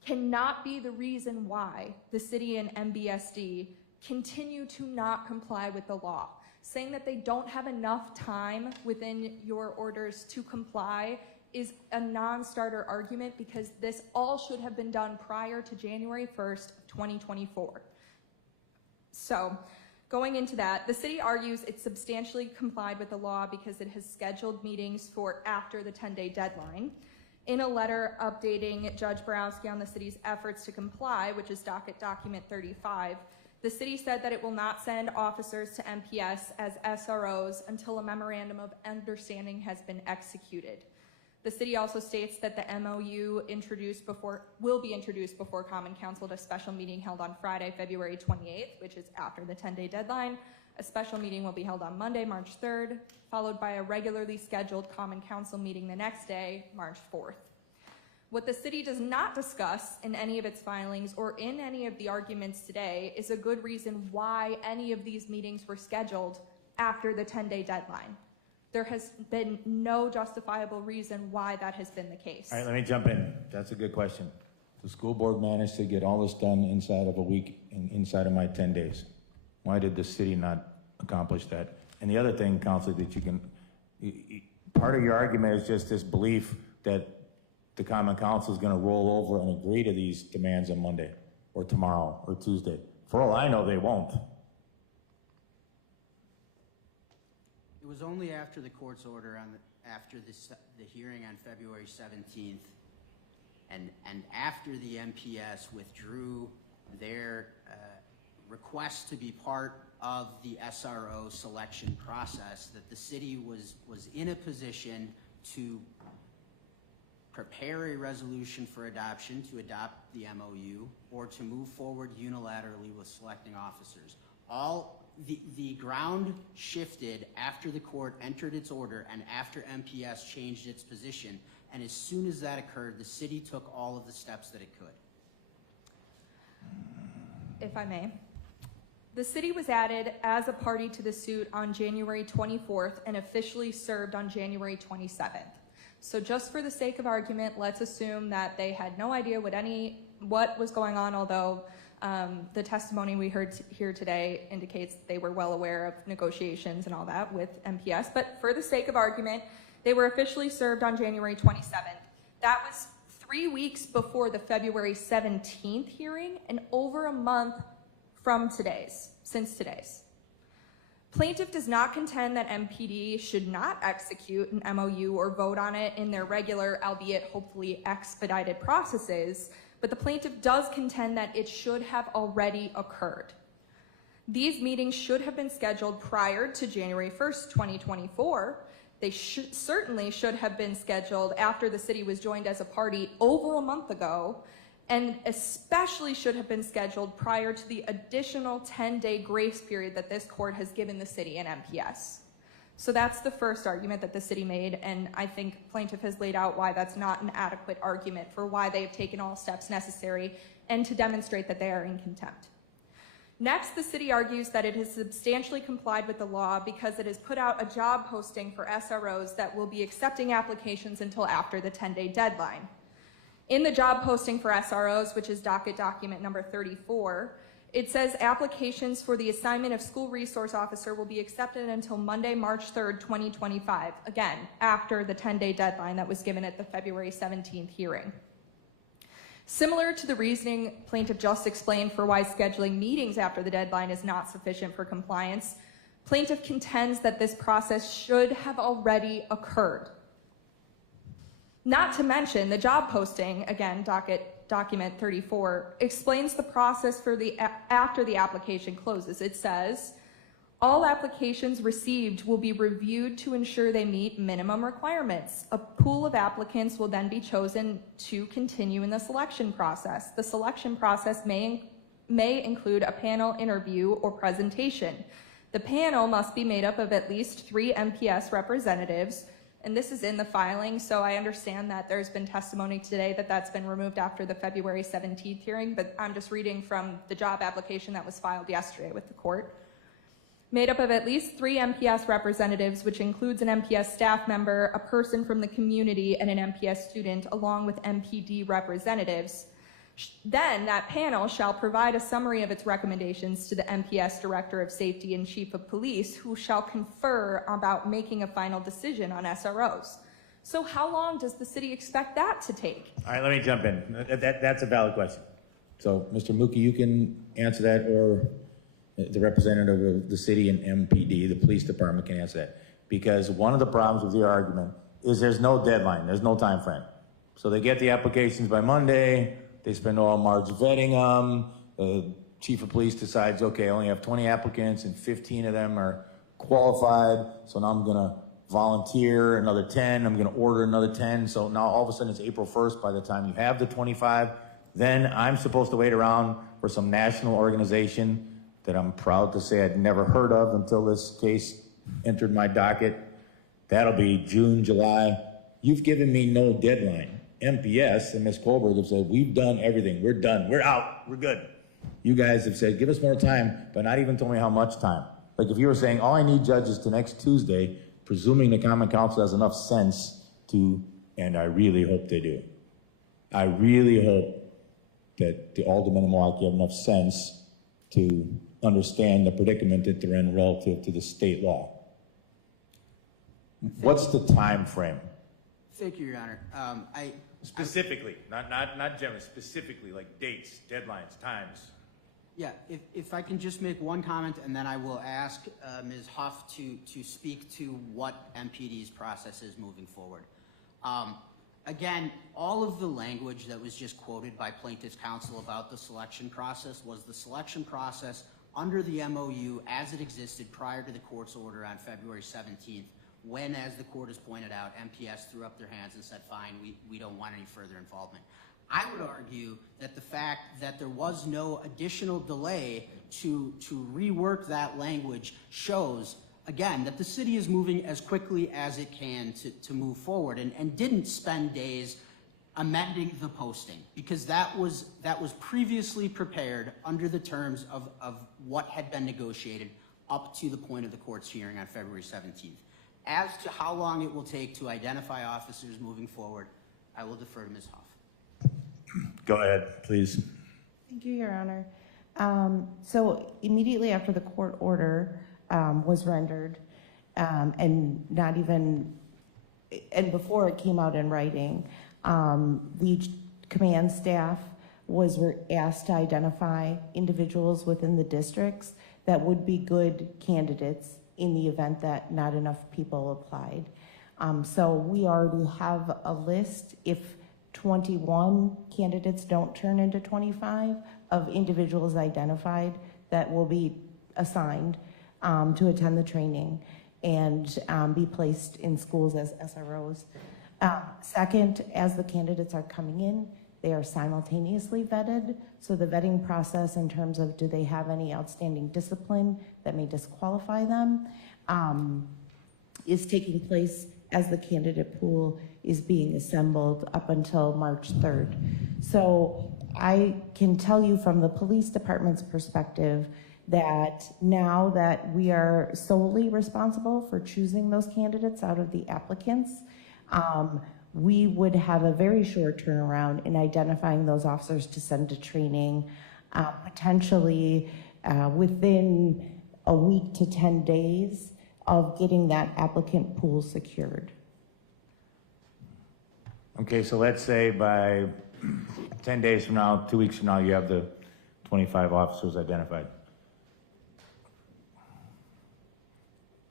cannot be the reason why the city and MBSD continue to not comply with the law. Saying that they don't have enough time within your orders to comply is a non-starter argument because this all should have been done prior to January 1st, 2024. So, going into that, the city argues it substantially complied with the law because it has scheduled meetings for after the 10-day deadline. In a letter updating Judge Borowski on the city's efforts to comply, which is docket document 35, the city said that it will not send officers to MPS as SROs until a memorandum of understanding has been executed. The city also states that the MOU will be introduced before Common Council at a special meeting held on Friday, February 28th, which is after the 10-day deadline. A special meeting will be held on Monday, March 3rd, followed by a regularly scheduled Common Council meeting the next day, March 4th. What the city does not discuss in any of its filings or in any of the arguments today is a good reason why any of these meetings were scheduled after the 10-day deadline. There has been no justifiable reason why that has been the case. All right, let me jump in. That's a good question. The school board managed to get all this done inside of a week and inside of my 10 days. Why did the city not accomplish that? And the other thing, Counselor, that you can, part of your argument is just this belief that the Common Council is going to roll over and agree to these demands on Monday or tomorrow or Tuesday. For all I know, they won't. It was only after the court's order after the hearing on February 17th and after the MPS withdrew their request to be part of the SRO selection process that the city was in a position to prepare a resolution for adoption to adopt the MOU or to move forward unilaterally with selecting officers. The ground shifted after the court entered its order and after MPS changed its position, and as soon as that occurred, the city took all of the steps that it could. If I may. The city was added as a party to the suit on January 24th and officially served on January 27th. So just for the sake of argument, let's assume that they had no idea what was going on, although the testimony we heard here today indicates they were well aware of negotiations and all that with MPS. But for the sake of argument, they were officially served on January 27th. That was 3 weeks before the February 17th hearing and over a month from since today's. Plaintiff does not contend that MPD should not execute an MOU or vote on it in their regular, albeit hopefully expedited processes, but the plaintiff does contend that it should have already occurred. These meetings should have been scheduled prior to January 1st, 2024. They certainly should have been scheduled after the city was joined as a party over a month ago, and especially should have been scheduled prior to the additional 10-day grace period that this court has given the city and MPS. So that's the first argument that the city made, and I think plaintiff has laid out why that's not an adequate argument for why they've taken all steps necessary and to demonstrate that they are in contempt. Next, the city argues that it has substantially complied with the law because it has put out a job posting for SROs that will be accepting applications until after the 10-day deadline. In the job posting for SROs, which is docket document number 34, it says applications for the assignment of school resource officer will be accepted until Monday, March 3rd, 2025. Again, after the 10-day deadline that was given at the February 17th hearing. Similar to the reasoning plaintiff just explained for why scheduling meetings after the deadline is not sufficient for compliance, plaintiff contends that this process should have already occurred. Not to mention the job posting, again, document 34, explains the process for after the application closes. It says, all applications received will be reviewed to ensure they meet minimum requirements. A pool of applicants will then be chosen to continue in the selection process. The selection process may include a panel interview or presentation. The panel must be made up of at least 3 MPS representatives, and this is in the filing, so I understand that there's been testimony today that that's been removed after the February 17th hearing, but I'm just reading from the job application that was filed yesterday with the court. Made up of at least 3 MPS representatives, which includes an MPS staff member, a person from the community, and an MPS student, along with MPD representatives. Then that panel shall provide a summary of its recommendations to the MPS Director of Safety and Chief of Police, who shall confer about making a final decision on SROs. So how long does the city expect that to take? All right, let me jump in. That's a valid question. So, Mr. Mookie, you can answer that, or the representative of the city and MPD, the police department, can answer that. Because one of the problems with your argument is there's no deadline, there's no time frame. So they get the applications by Monday, they spend all March vetting them, the chief of police decides, okay, I only have 20 applicants and 15 of them are qualified, so now I'm gonna volunteer another 10, I'm gonna order another 10, so now all of a sudden it's April 1st by the time you have the 25, then I'm supposed to wait around for some national organization that I'm proud to say I'd never heard of until this case entered my docket. That'll be June, July. You've given me no deadline. MPS and Ms. Colbert have said, we've done everything. We're done. We're out. We're good. You guys have said, give us more time, but not even told me how much time. Like if you were saying, all I need, Judge, is to next Tuesday, presuming the Common Council has enough sense to, and I really hope they do. I really hope that the aldermen of Milwaukee have enough sense to understand the predicament that they're in relative to the state law. What's the time frame? Thank you, Your Honor. Specifically, not generally, specifically, like dates, deadlines, times. Yeah, if I can just make one comment, and then I will ask Ms. Huff to speak to what MPD's process is moving forward. Again, all of the language that was just quoted by Plaintiff's counsel about the selection process was the selection process under the MOU as it existed prior to the court's order on February 17th, when, as the court has pointed out, MPS threw up their hands and said, fine, we don't want any further involvement. I would argue that the fact that there was no additional delay to rework that language shows, again, that the city is moving as quickly as it can to move forward and didn't spend days amending the posting, because that was previously prepared under the terms of what had been negotiated up to the point of the court's hearing on February 17th. As to how long it will take to identify officers moving forward, I will defer to Ms. Huff. Go ahead, please. Thank you, Your Honor. So immediately after the court order was rendered, and before it came out in writing, the command staff was asked to identify individuals within the districts that would be good candidates in the event that not enough people applied. So we already have a list, if 21 candidates don't turn into 25, of individuals identified that will be assigned to attend the training and be placed in schools as SROs. Second, as the candidates are coming in, they are simultaneously vetted. So the vetting process in terms of do they have any outstanding discipline that may disqualify them is taking place as the candidate pool is being assembled up until March 3rd. So I can tell you from the police department's perspective that now that we are solely responsible for choosing those candidates out of the applicants, we would have a very short turnaround in identifying those officers to send to training, potentially within a week to 10 days of getting that applicant pool secured. Okay, so let's say by 10 days from now, 2 weeks from now, you have the 25 officers identified.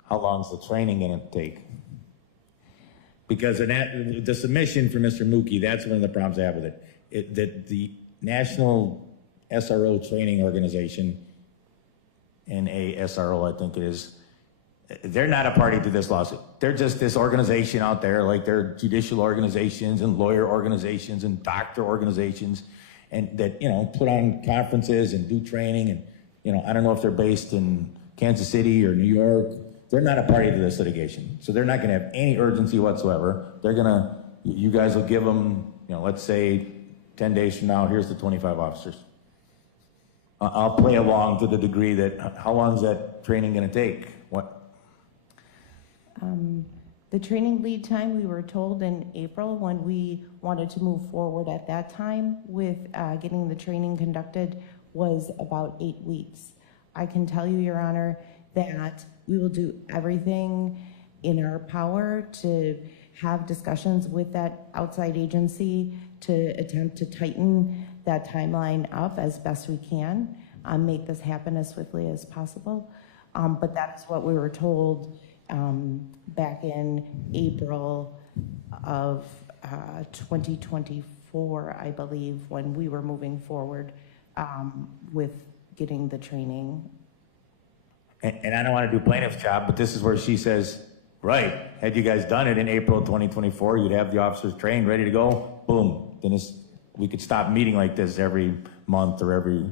How long is the training going to take? Because the submission for Mr. Mookie, that's one of the problems I have with it. That the National SRO Training Organization, NASRO, I think it is, they're not a party to this lawsuit. They're just this organization out there, like they're judicial organizations and lawyer organizations and doctor organizations, and that, you know, put on conferences and do training. And, you know, I don't know if they're based in Kansas City or New York. They're not a party to this litigation. So they're not going to have any urgency whatsoever. They're going to, you guys will give them, you know, let's say 10 days from now, here's the 25 officers. I'll play along to the degree that, how long is that training going to take? What? The training lead time, we were told in April when we wanted to move forward at that time with getting the training conducted, was about 8 weeks. I can tell you, Your Honor, that we will do everything in our power to have discussions with that outside agency to attempt to tighten that timeline up as best we can, make this happen as swiftly as possible. But that's what we were told back in April of 2024, I believe, when we were moving forward with getting the training. And I don't want to do plaintiff's job, but this is where she says, right, had you guys done it in April 2024, you'd have the officers trained, ready to go, boom. Then we could stop meeting like this every month or every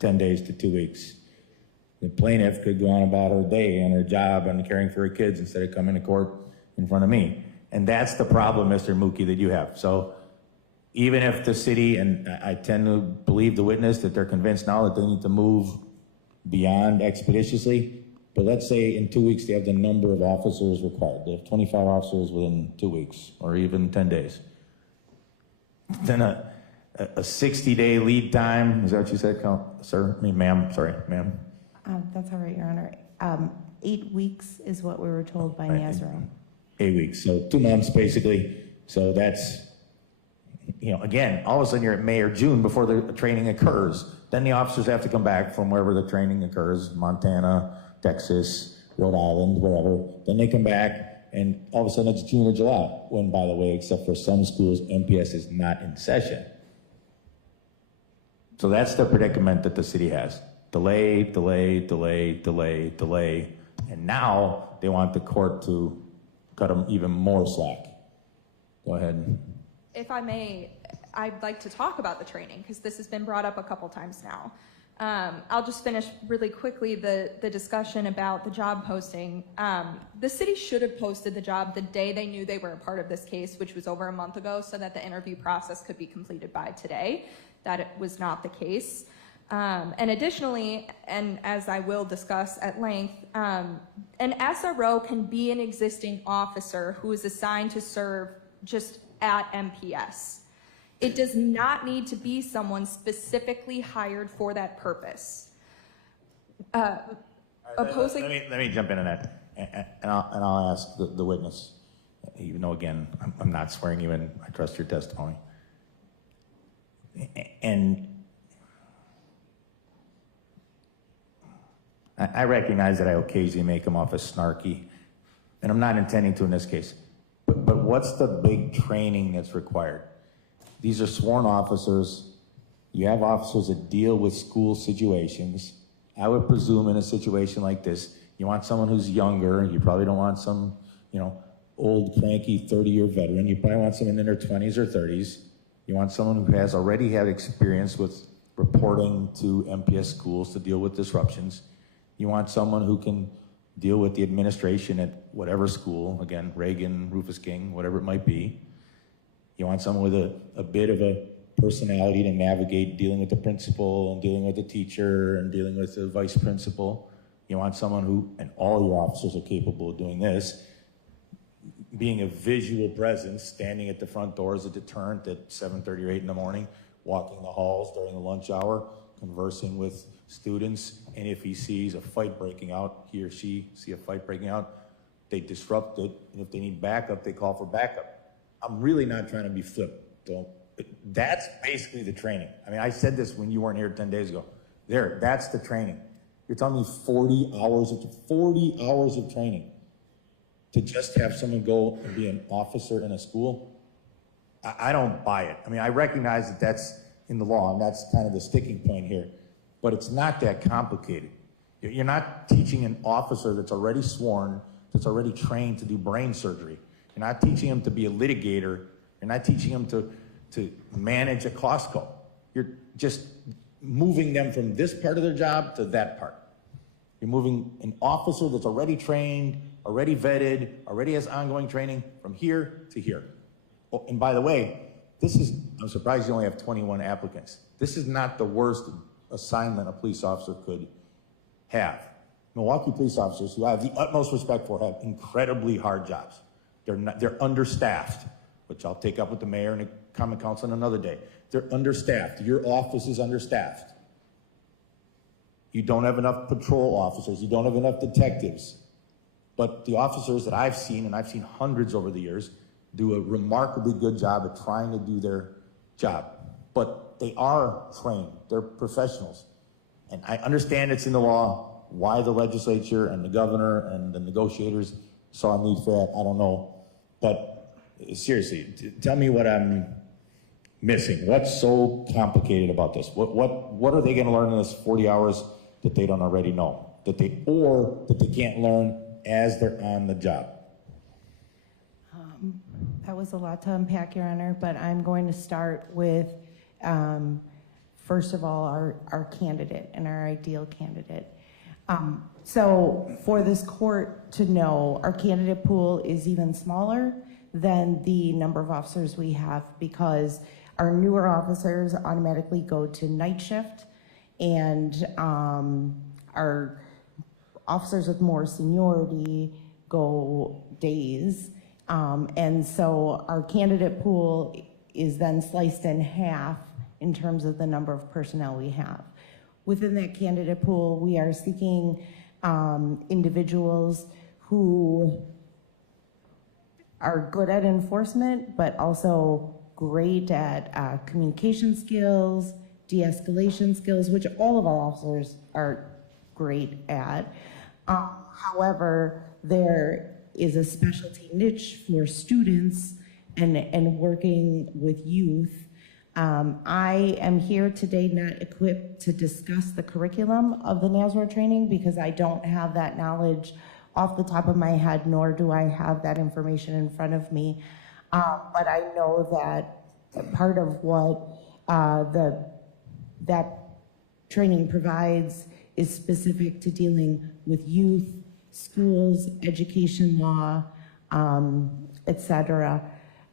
10 days to 2 weeks. The plaintiff could go on about her day and her job and caring for her kids instead of coming to court in front of me. And that's the problem, Mr. Mookie, that you have. So even if the city, and I tend to believe the witness that they're convinced now that they need to move beyond expeditiously, but let's say in 2 weeks they have the number of officers required. They have 25 officers within 2 weeks or even 10 days. Then a 60-day lead time, is that what you said, sir? I mean, ma'am, sorry, ma'am. That's all right, Your Honor. 8 weeks is what we were told by NASRO. 8 weeks, so 2 months basically. So that's, you know, again, all of a sudden you're at May or June before the training occurs. Then the officers have to come back from wherever the training occurs, Montana, Texas, Rhode Island, wherever. Then they come back, and all of a sudden it's June or July, when, by the way, except for some schools, MPS is not in session. So that's the predicament that the city has. Delay, delay, delay, delay, delay. And now they want the court to cut them even more slack. Go ahead. If I may, I'd like to talk about the training because this has been brought up a couple times now. I'll just finish really quickly the discussion about the job posting. The city should have posted the job the day they knew they were a part of this case, which was over a month ago, so that the interview process could be completed by today. That was not the case. And additionally, and as I will discuss at length, an SRO can be an existing officer who is assigned to serve just at MPS. It does not need to be someone specifically hired for that purpose. Opposing. Let me jump in on that, and I'll ask the witness. Even though, again, I'm not swearing you in, I trust your testimony. And I recognize that I occasionally make them off as snarky, and I'm not intending to in this case. But what's the big training that's required? These are sworn officers. You have officers that deal with school situations. I would presume in a situation like this, you want someone who's younger. You probably don't want some, you know, old, cranky 30-year veteran. You probably want someone in their 20s or 30s. You want someone who has already had experience with reporting to MPS schools to deal with disruptions. You want someone who can deal with the administration at whatever school, again, Reagan, Rufus King, whatever it might be. You want someone with a bit of a personality to navigate dealing with the principal and dealing with the teacher and dealing with the vice principal. You want someone who, and all your officers are capable of doing this, being a visual presence, standing at the front door as a deterrent at 7:30 or 8 in the morning, walking the halls during the lunch hour, conversing with students, and if he sees a fight breaking out, he or she see a fight breaking out, they disrupt it, and if they need backup, they call for backup. I'm really not trying to be flip. Don't That's basically the training. I mean, I said this when you weren't here 10 days ago. That's the training. You're telling me 40 hours of training to just have someone go and be an officer in a school? I don't buy it. I mean, I recognize that that's in the law, and that's kind of the sticking point here, but it's not that complicated. You're not teaching an officer that's already sworn, that's already trained to do brain surgery. You're not teaching him to be a litigator. You're not teaching him to manage a Costco. You're just moving them from this part of their job to that part. You're moving an officer that's already trained, already vetted, already has ongoing training from here to here. Oh, and by the way, I'm surprised you only have 21 applicants. This is not the worst assignment a police officer could have. Milwaukee police officers, who I have the utmost respect for, have incredibly hard jobs. They're understaffed, which I'll take up with the mayor and the common council another day. They're understaffed. Your office is understaffed. You don't have enough patrol officers. You don't have enough detectives. But the officers that I've seen, and I've seen hundreds over the years, do a remarkably good job at trying to do their job. But they are trained. They're professionals. And I understand it's in the law why the legislature and the governor and the negotiators saw a need for that. I don't know. But seriously, tell me what I'm missing. What's so complicated about this? What are they going to learn in this 40 hours that they don't already know? That they can't learn as they're on the job? That was a lot to unpack, Your Honor, but I'm going to start with, first of all, our candidate and our ideal candidate. So for this court to know, our candidate pool is even smaller than the number of officers we have, because our newer officers automatically go to night shift, and our officers with more seniority go days. And so our candidate pool is then sliced in half in terms of the number of personnel we have. Within that candidate pool, we are seeking individuals who are good at enforcement, but also great at communication skills, de-escalation skills, which all of our officers are great at. However, there is a specialty niche for students and working with youth. I am here today not equipped to discuss the curriculum of the NASRO training, because I don't have that knowledge off the top of my head, nor do I have that information in front of me. But I know that part of what that training provides is specific to dealing with youth, schools, education law, etc.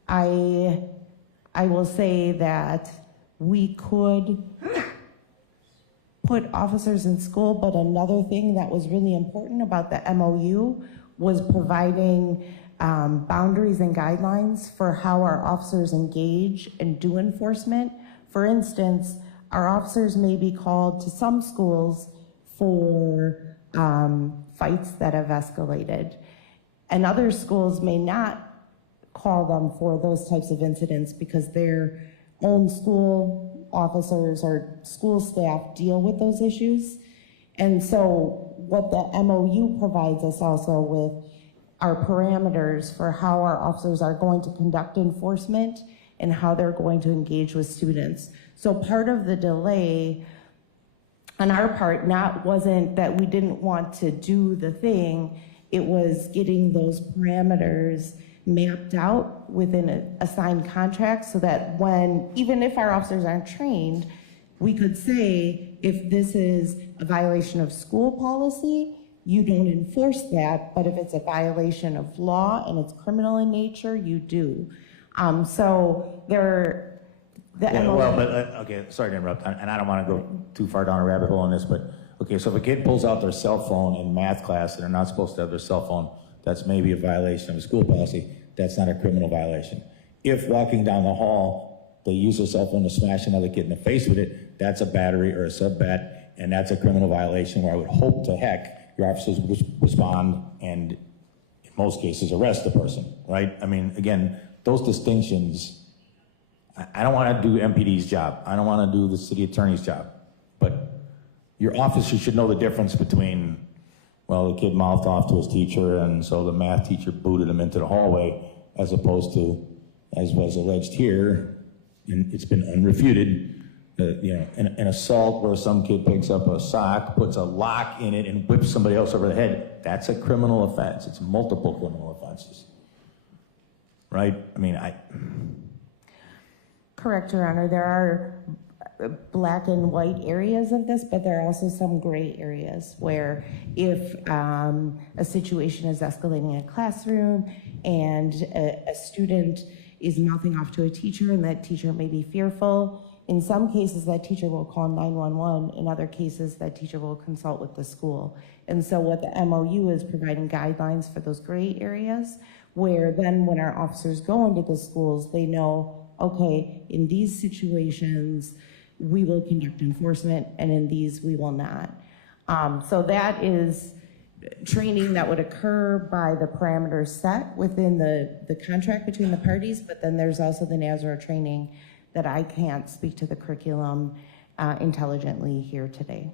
I will say that we could put officers in school, but another thing that was really important about the MOU was providing boundaries and guidelines for how our officers engage and do enforcement. For instance, our officers may be called to some schools for fights that have escalated, and other schools may not call them for those types of incidents because their own school officers or school staff deal with those issues. And so what the MOU provides us also with are parameters for how our officers are going to conduct enforcement and how they're going to engage with students. So part of the delay on our part wasn't that we didn't want to do the thing, it was getting those parameters mapped out within an assigned contract, so that even if our officers aren't trained, we could say, if this is a violation of school policy, you don't enforce that, but if it's a violation of law and it's criminal in nature, you do. So okay, sorry to interrupt, and I don't want to go too far down a rabbit hole on this, but okay, so if a kid pulls out their cell phone in math class and they're not supposed to have their cell phone, that's maybe a violation of a school policy. That's not a criminal violation. If walking down the hall, they use their cell phone to smash another kid in the face with it, that's a battery or a sub-bat, and that's a criminal violation where I would hope to heck your officers would respond and, in most cases, arrest the person, right? I mean, again, those distinctions, I don't want to do MPD's job. I don't want to do the city attorney's job. But your officer should know the difference between, well, the kid mouthed off to his teacher, and so the math teacher booted him into the hallway, as opposed to, as was alleged here, and it's been unrefuted, an assault where some kid picks up a sock, puts a lock in it, and whips somebody else over the head. That's a criminal offense. It's multiple criminal offenses. Right? I mean, Correct, Your Honor. There are black and white areas of this, but there are also some gray areas where if a situation is escalating in a classroom and a student is mouthing off to a teacher and that teacher may be fearful, in some cases that teacher will call 911. In other cases, that teacher will consult with the school. And so what the MOU is providing guidelines for those gray areas, where then when our officers go into the schools, they know, okay, in these situations, we will conduct enforcement, and in these, we will not. So that is training that would occur by the parameters set within the contract between the parties, but then there's also the NASRO training that I can't speak to the curriculum intelligently here today.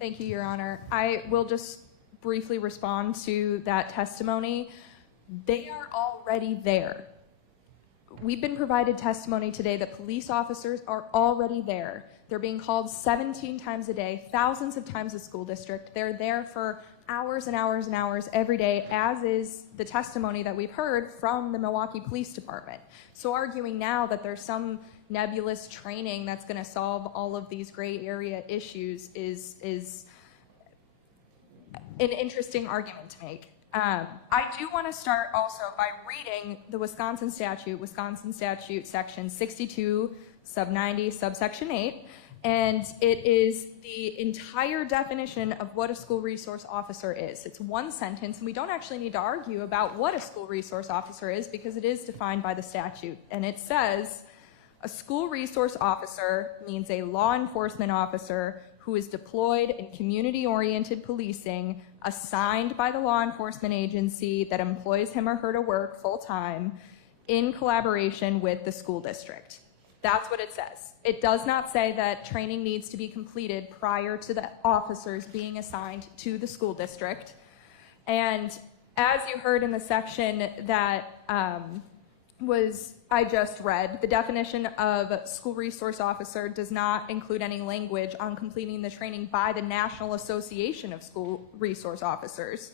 Thank you, Your Honor. I will just briefly respond to that testimony. They are already there. We've been provided testimony today that police officers are already there. They're being called 17 times a day, thousands of times a school district. They're there for hours and hours and hours every day, as is the testimony that we've heard from the Milwaukee Police Department. So arguing now that there's some nebulous training that's going to solve all of these gray area issues is an interesting argument to make. I do want to start also by reading the Wisconsin statute section 62, sub 90, subsection 8, and it is the entire definition of what a school resource officer is. It's one sentence, and we don't actually need to argue about what a school resource officer is because it is defined by the statute. And it says, a school resource officer means a law enforcement officer who is deployed in community-oriented policing, assigned by the law enforcement agency that employs him or her to work full-time in collaboration with the school district. That's what it says. It does not say that training needs to be completed prior to the officers being assigned to the school district. And as you heard in the section that I just read, the definition of school resource officer does not include any language on completing the training by the National Association of School Resource Officers.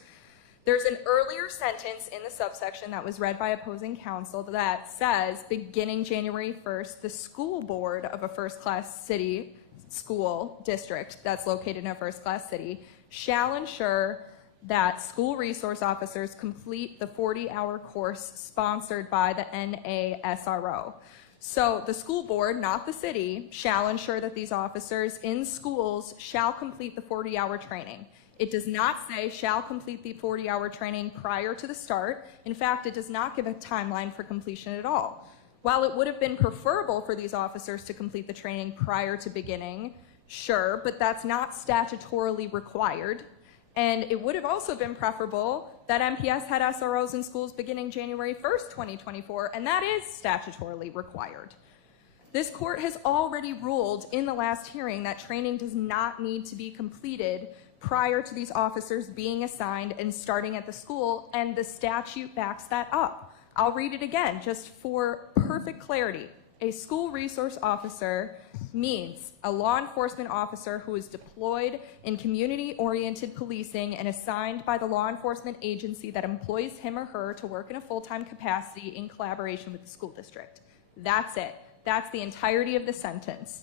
There's an earlier sentence in the subsection that was read by opposing counsel that says, beginning January 1st, the school board of a first-class city school district that's located in a first-class city shall ensure that school resource officers complete the 40-hour course sponsored by the NASRO. So the school board, not the city, shall ensure that these officers in schools shall complete the 40-hour training. It does not say shall complete the 40-hour training prior to the start. In fact, it does not give a timeline for completion at all. While it would have been preferable for these officers to complete the training prior to beginning, sure, but that's not statutorily required. And it would have also been preferable that MPS had SROs in schools beginning January 1st, 2024, and that is statutorily required. This court has already ruled in the last hearing that training does not need to be completed prior to these officers being assigned and starting at the school, and the statute backs that up. I'll read it again, just for perfect clarity. A school resource officer means a law enforcement officer who is deployed in community-oriented policing and assigned by the law enforcement agency that employs him or her to work in a full-time capacity in collaboration with the school district. That's it. That's the entirety of the sentence.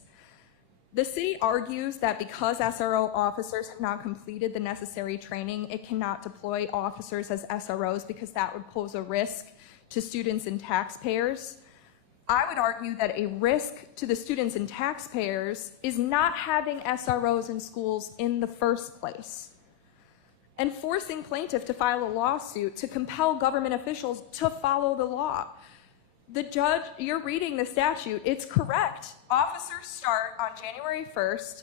The city argues that because SRO officers have not completed the necessary training, it cannot deploy officers as SROs because that would pose a risk to students and taxpayers. I would argue that a risk to the students and taxpayers is not having SROs in schools in the first place and forcing plaintiff to file a lawsuit to compel government officials to follow the law. The judge, you're reading the statute, it's correct. Officers start on January 1st,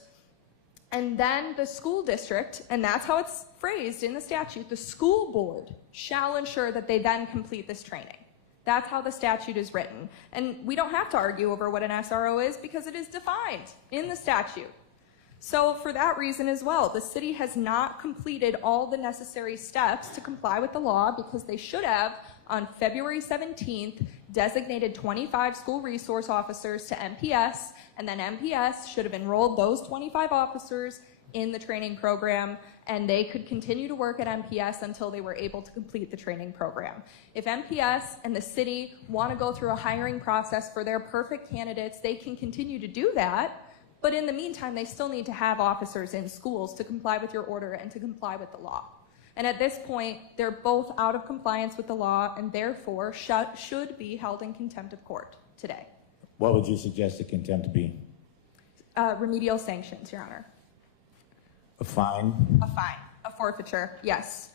and then the school district, and that's how it's phrased in the statute, the school board shall ensure that they then complete this training. That's how the statute is written. And we don't have to argue over what an SRO is because it is defined in the statute. So for that reason as well, the city has not completed all the necessary steps to comply with the law because they should have, on February 17th, designated 25 school resource officers to MPS, and then MPS should have enrolled those 25 officers in the training program, and they could continue to work at MPS until they were able to complete the training program. If MPS and the city want to go through a hiring process for their perfect candidates, they can continue to do that, but in the meantime, they still need to have officers in schools to comply with your order and to comply with the law. And at this point, they're both out of compliance with the law and therefore should be held in contempt of court today. What would you suggest the contempt be? Remedial sanctions, Your Honor. A fine? A fine, a forfeiture, yes.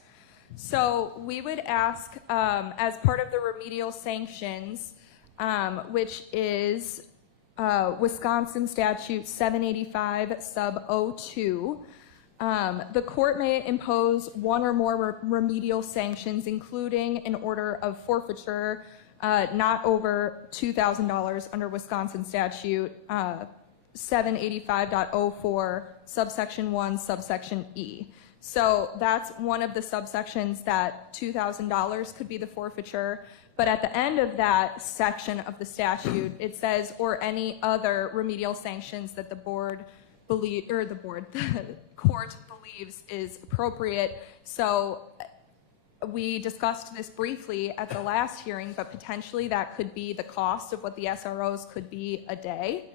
So we would ask, as part of the remedial sanctions, which is Wisconsin Statute 785 sub 02, the court may impose one or more remedial sanctions, including an order of forfeiture not over $2,000 under Wisconsin Statute 785.04 subsection 1 subsection E. So that's one of the subsections that $2,000 could be the forfeiture. But at the end of that section of the statute, it says, or any other remedial sanctions that the court believes is appropriate. So we discussed this briefly at the last hearing, but potentially that could be the cost of what the SROs could be a day.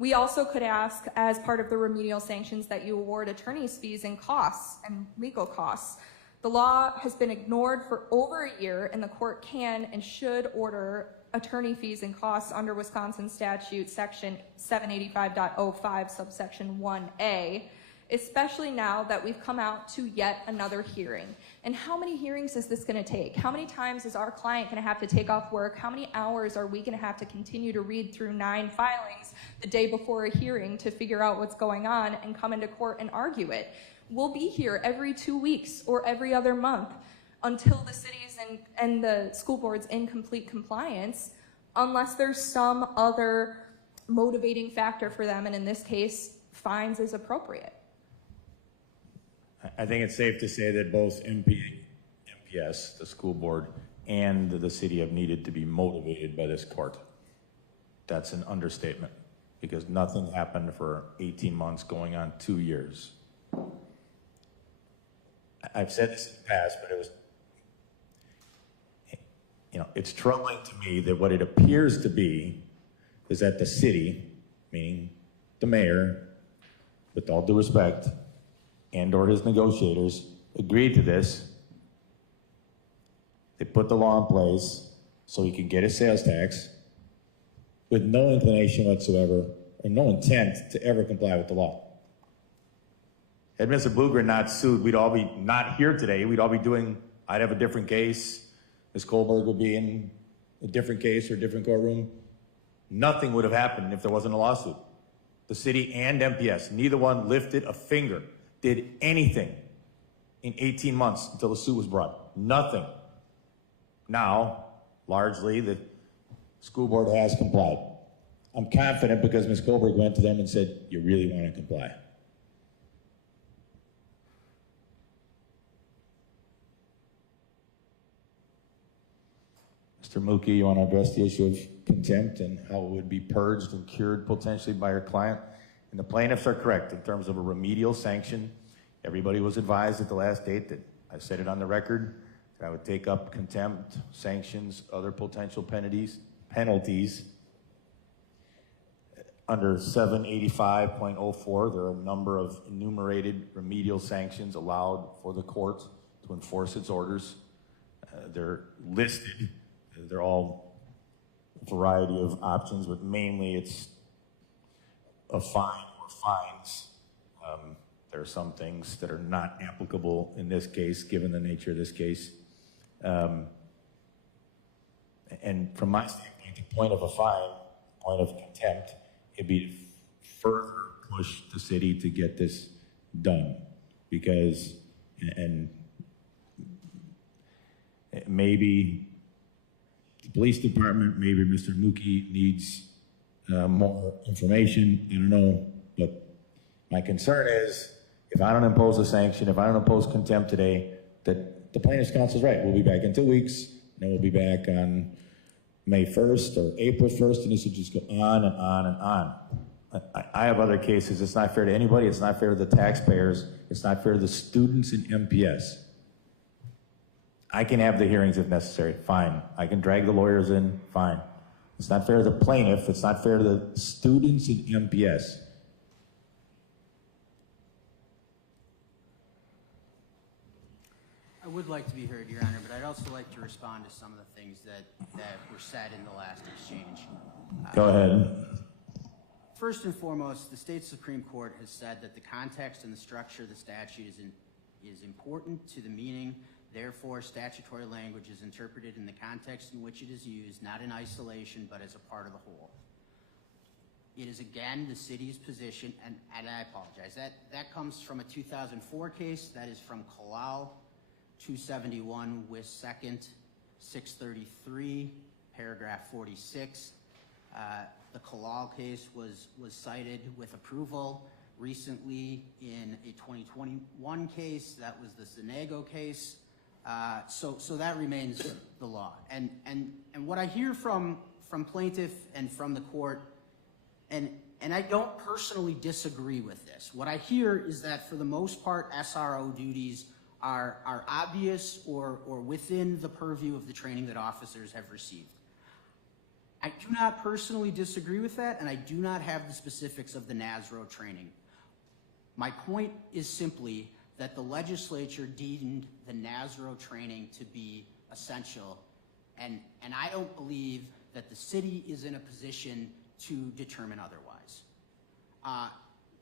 We also could ask, as part of the remedial sanctions, that you award attorney's fees and costs and legal costs. The law has been ignored for over a year, and the court can and should order attorney fees and costs under Wisconsin Statute Section 785.05 subsection 1A, especially now that we've come out to yet another hearing. And how many hearings is this going to take? How many times is our client going to have to take off work? How many hours are we going to have to continue to read through 9 filings the day before a hearing to figure out what's going on and come into court and argue it? We'll be here every 2 weeks or every other month until the city's and the school board's in complete compliance, unless there's some other motivating factor for them, and in this case, fines is appropriate. I think it's safe to say that both MPS, the school board, and the city have needed to be motivated by this court. That's an understatement, because nothing happened for 18 months going on 2 years. I've said this in the past, but it's troubling to me that what it appears to be is that the city, meaning the mayor, with all due respect, and/or his negotiators, agreed to this. They put the law in place so he can get his sales tax with no inclination whatsoever, or no intent to ever comply with the law. Had Mr. Bluegren not sued, we'd all be not here today. We'd all be I'd have a different case. Ms. Kohlberg would be in a different case or a different courtroom. Nothing would have happened if there wasn't a lawsuit. The city and MPS, neither one lifted a finger, did anything in 18 months until the suit was brought. Nothing. Now, largely, the school board has complied. I'm confident because Ms. Kohlberg went to them and said, you really want to comply. Mr. Mookie, you want to address the issue of contempt and how it would be purged and cured potentially by your client? And the plaintiffs are correct in terms of a remedial sanction. Everybody was advised at the last date that I said it on the record that I would take up contempt, sanctions, other potential penalties. Under 785.04, there are a number of enumerated remedial sanctions allowed for the court to enforce its orders. They're listed. They're all a variety of options, but mainly it's a fine or fines. There are some things that are not applicable in this case, given the nature of this case. And from my standpoint, the point of a fine, point of contempt, it'd be to further push the city to get this done. Because, and maybe the police department, maybe Mr. Mookie needs more information, I don't know, but my concern is, if I don't impose a sanction, if I don't impose contempt today, that the plaintiff's counsel's right. We'll be back in 2 weeks, and then we'll be back on May 1st or April 1st, and this will just go on and on and on. I have other cases. It's not fair to anybody. It's not fair to the taxpayers. It's not fair to the students in MPS. I can have the hearings if necessary, fine. I can drag the lawyers in, fine. It's not fair to the plaintiff. It's not fair to the students in MPS. I would like to be heard, Your Honor, but I'd also like to respond to some of the things that were said in the last exchange. Go ahead. First and foremost, the state Supreme Court has said that the context and the structure of the statute is important to the meaning. Therefore, statutory language is interpreted in the context in which it is used, not in isolation, but as a part of the whole. It is, again, the city's position, and I apologize, that comes from a 2004 case. That is from Kalal, 271 West 2nd, 633, paragraph 46. The Kalal case was cited with approval recently in a 2021 case. That was the Senego case. So that remains the law. And what I hear from plaintiff and from the court, and I don't personally disagree with this. What I hear is that for the most part, SRO duties are obvious or within the purview of the training that officers have received. I do not personally disagree with that, and I do not have the specifics of the NASRO training. My point is simply that the legislature deemed the NASRO training to be essential, and I don't believe that the city is in a position to determine otherwise.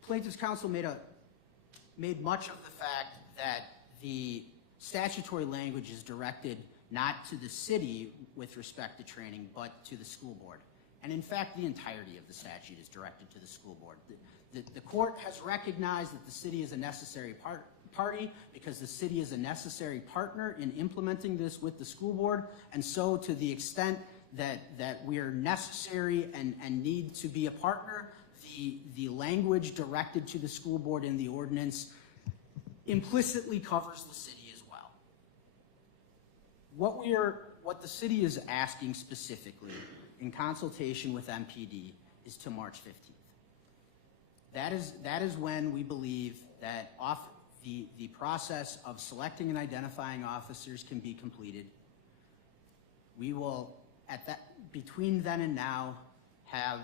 Plaintiff's counsel made much of the fact that the statutory language is directed not to the city with respect to training, but to the school board. And in fact, the entirety of the statute is directed to the school board. The court has recognized that the city is a necessary party because the city is a necessary partner in implementing this with the school board. And so to the extent that we are necessary and need to be a partner, the language directed to the school board in the ordinance implicitly covers the city as well. What the city is asking specifically in consultation with MPD is to March 15th. That is when we believe that the process of selecting and identifying officers can be completed. We will, between then and now, have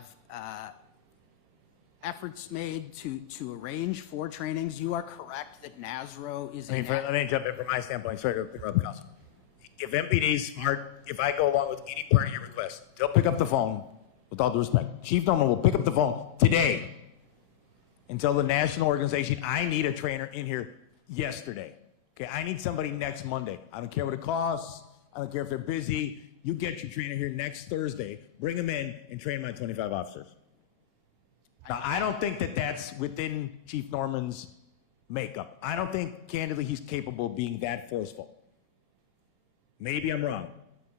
efforts made to arrange for trainings. You are correct that NASRO is. Let me jump in from my standpoint. Sorry to interrupt, Council. If MPD is smart, if I go along with any part of your request, they'll pick up the phone. With all due respect, Chief Norman will pick up the phone today and tell the national organization, I need a trainer in here yesterday. Okay, I need somebody next Monday. I don't care what it costs. I don't care if they're busy. You get your trainer here next Thursday. Bring them in and train my 25 officers. Now, I don't think that that's within Chief Norman's makeup. I don't think, candidly, he's capable of being that forceful. Maybe I'm wrong,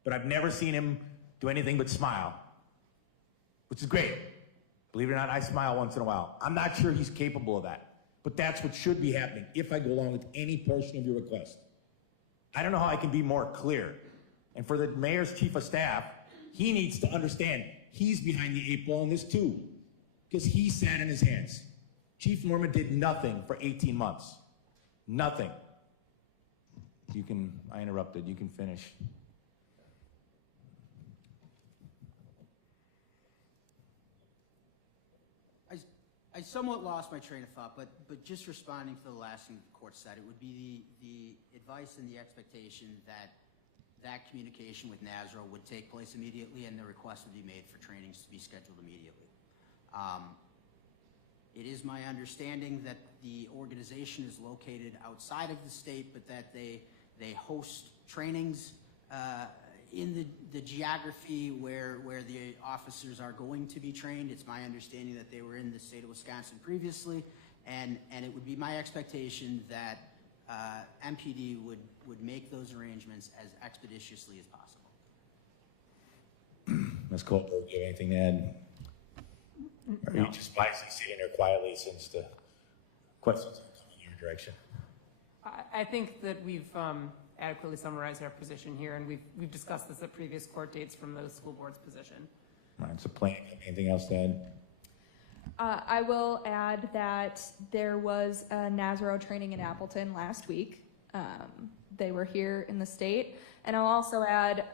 but I've never seen him do anything but smile, which is great. Believe it or not, I smile once in a while. I'm not sure he's capable of that, but that's what should be happening if I go along with any portion of your request. I don't know how I can be more clear. And for the mayor's chief of staff, he needs to understand he's behind the 8 ball in this too, because he sat in his hands. Chief Norman did nothing for 18 months. Nothing. I interrupted, you can finish. I somewhat lost my train of thought, but just responding to the last thing the court said, it would be the advice and the expectation that communication with NASRO would take place immediately and the request would be made for trainings to be scheduled immediately. It is my understanding that the organization is located outside of the state, but that they host trainings in the geography where the officers are going to be trained. It's my understanding that they were in the state of Wisconsin previously, and it would be my expectation that MPD would make those arrangements as expeditiously as possible. Ms. Colbert, do you have anything to add? Or are you just wisely sitting there quietly since the questions are coming in your direction? I think that we've adequately summarized our position here, and we've discussed this at previous court dates from the school board's position. All right, so Plaintiff, anything else to add? I will add that there was a NASRO training in Appleton last week. They were here in the state. And I'll also add,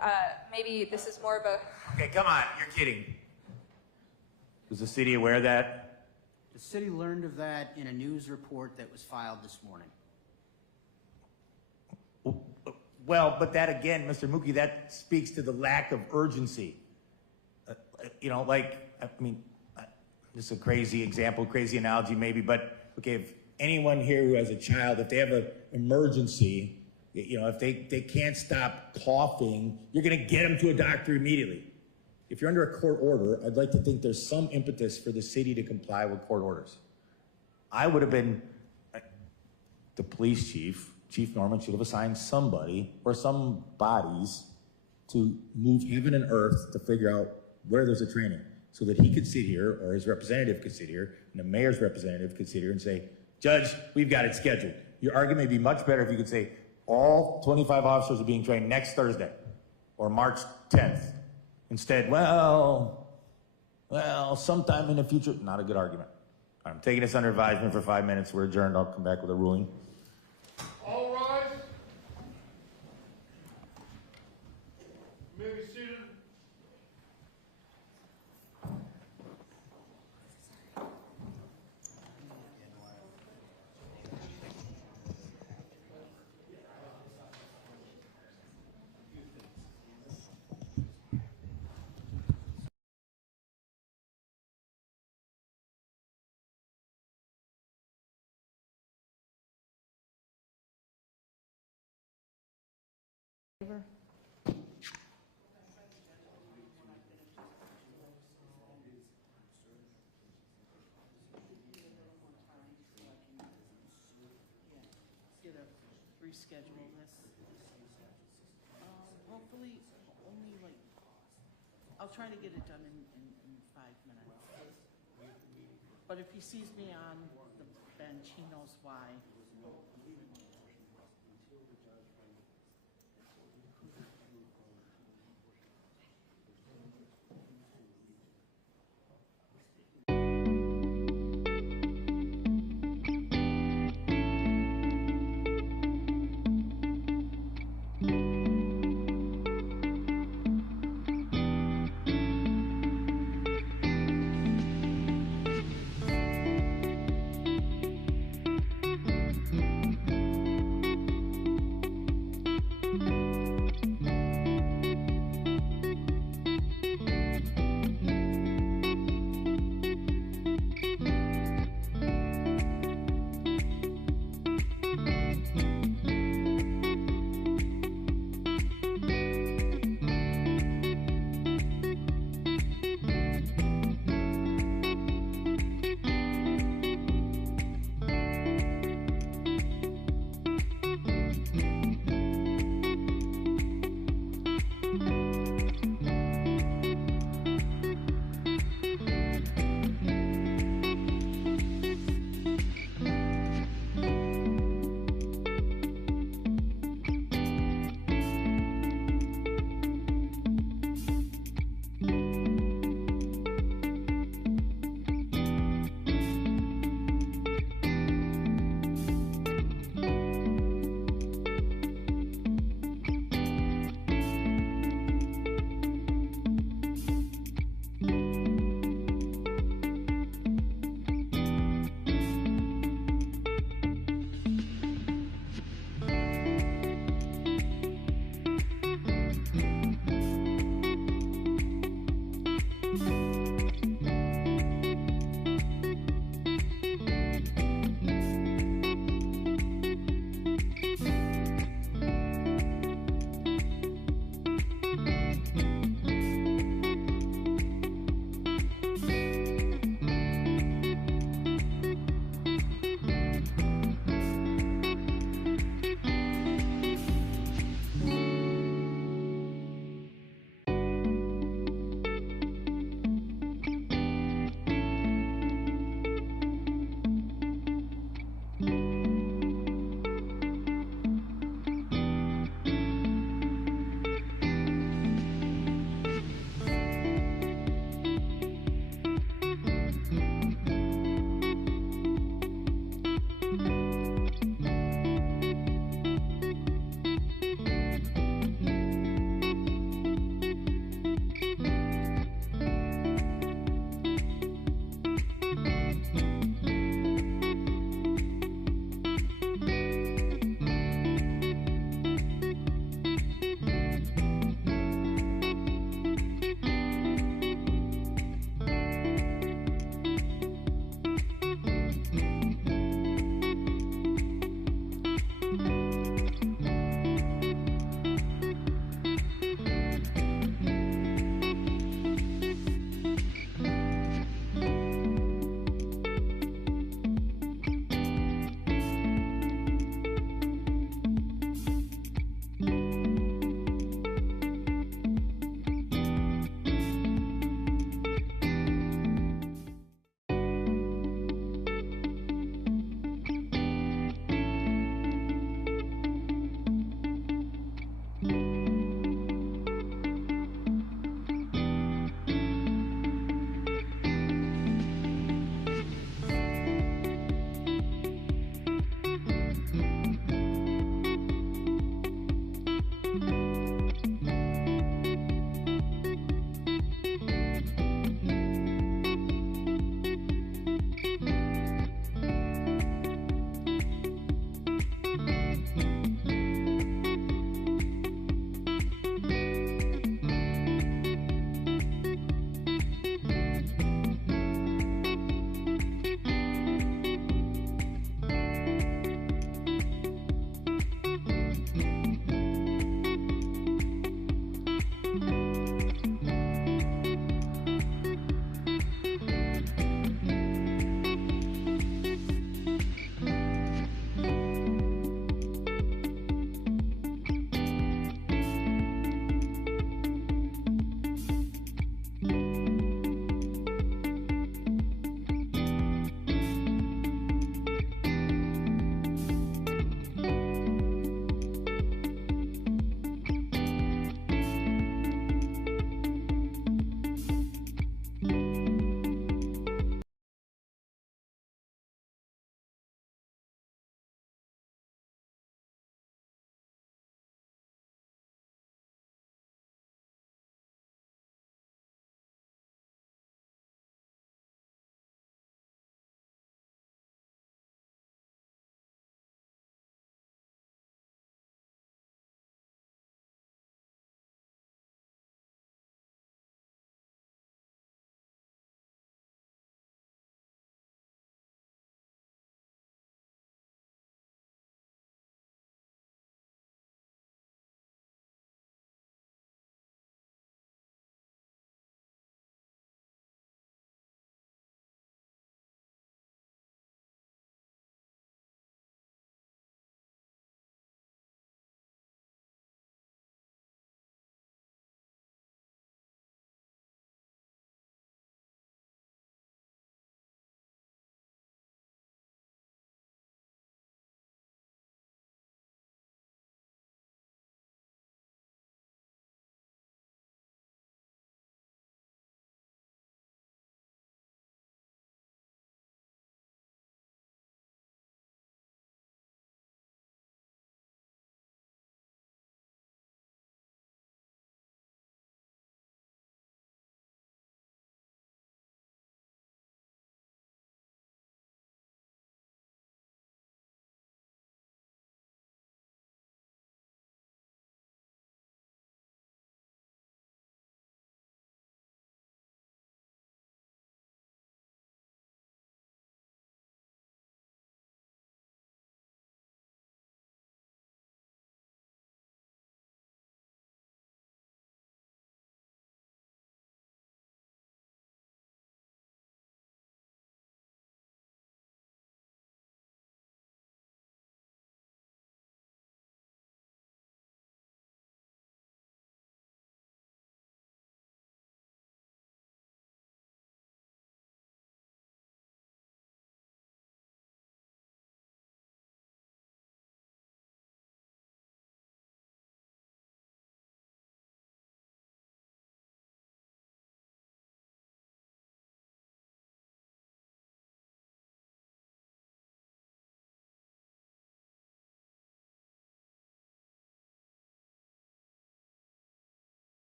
maybe this is more of a... Okay, come on, you're kidding. Was the city aware of that? The city learned of that in a news report that was filed this morning. Well, but that again, Mr. Mookie, that speaks to the lack of urgency. You know, like, I mean, this is a crazy example, crazy analogy maybe, but okay, if anyone here who has a child, if they have an emergency, you know, if they can't stop coughing, you're gonna get them to a doctor immediately. If you're under a court order, I'd like to think there's some impetus for the city to comply with court orders. I would have been, the police chief, Chief Norman, should have assigned somebody or some bodies to move heaven and earth to figure out where there's a training so that he could sit here, or his representative could sit here, and the mayor's representative could sit here and say, Judge, we've got it scheduled. Your argument would be much better if you could say, all 25 officers are being trained next Thursday or March 10th. Instead, well, sometime in the future. Not a good argument. I'm taking this under advisement for 5 minutes. We're adjourned. I'll come back with a ruling. All rise. You may be seated. Reschedule this. Hopefully, only like, I'll try to get it done in 5 minutes. But if he sees me on the bench, he knows why.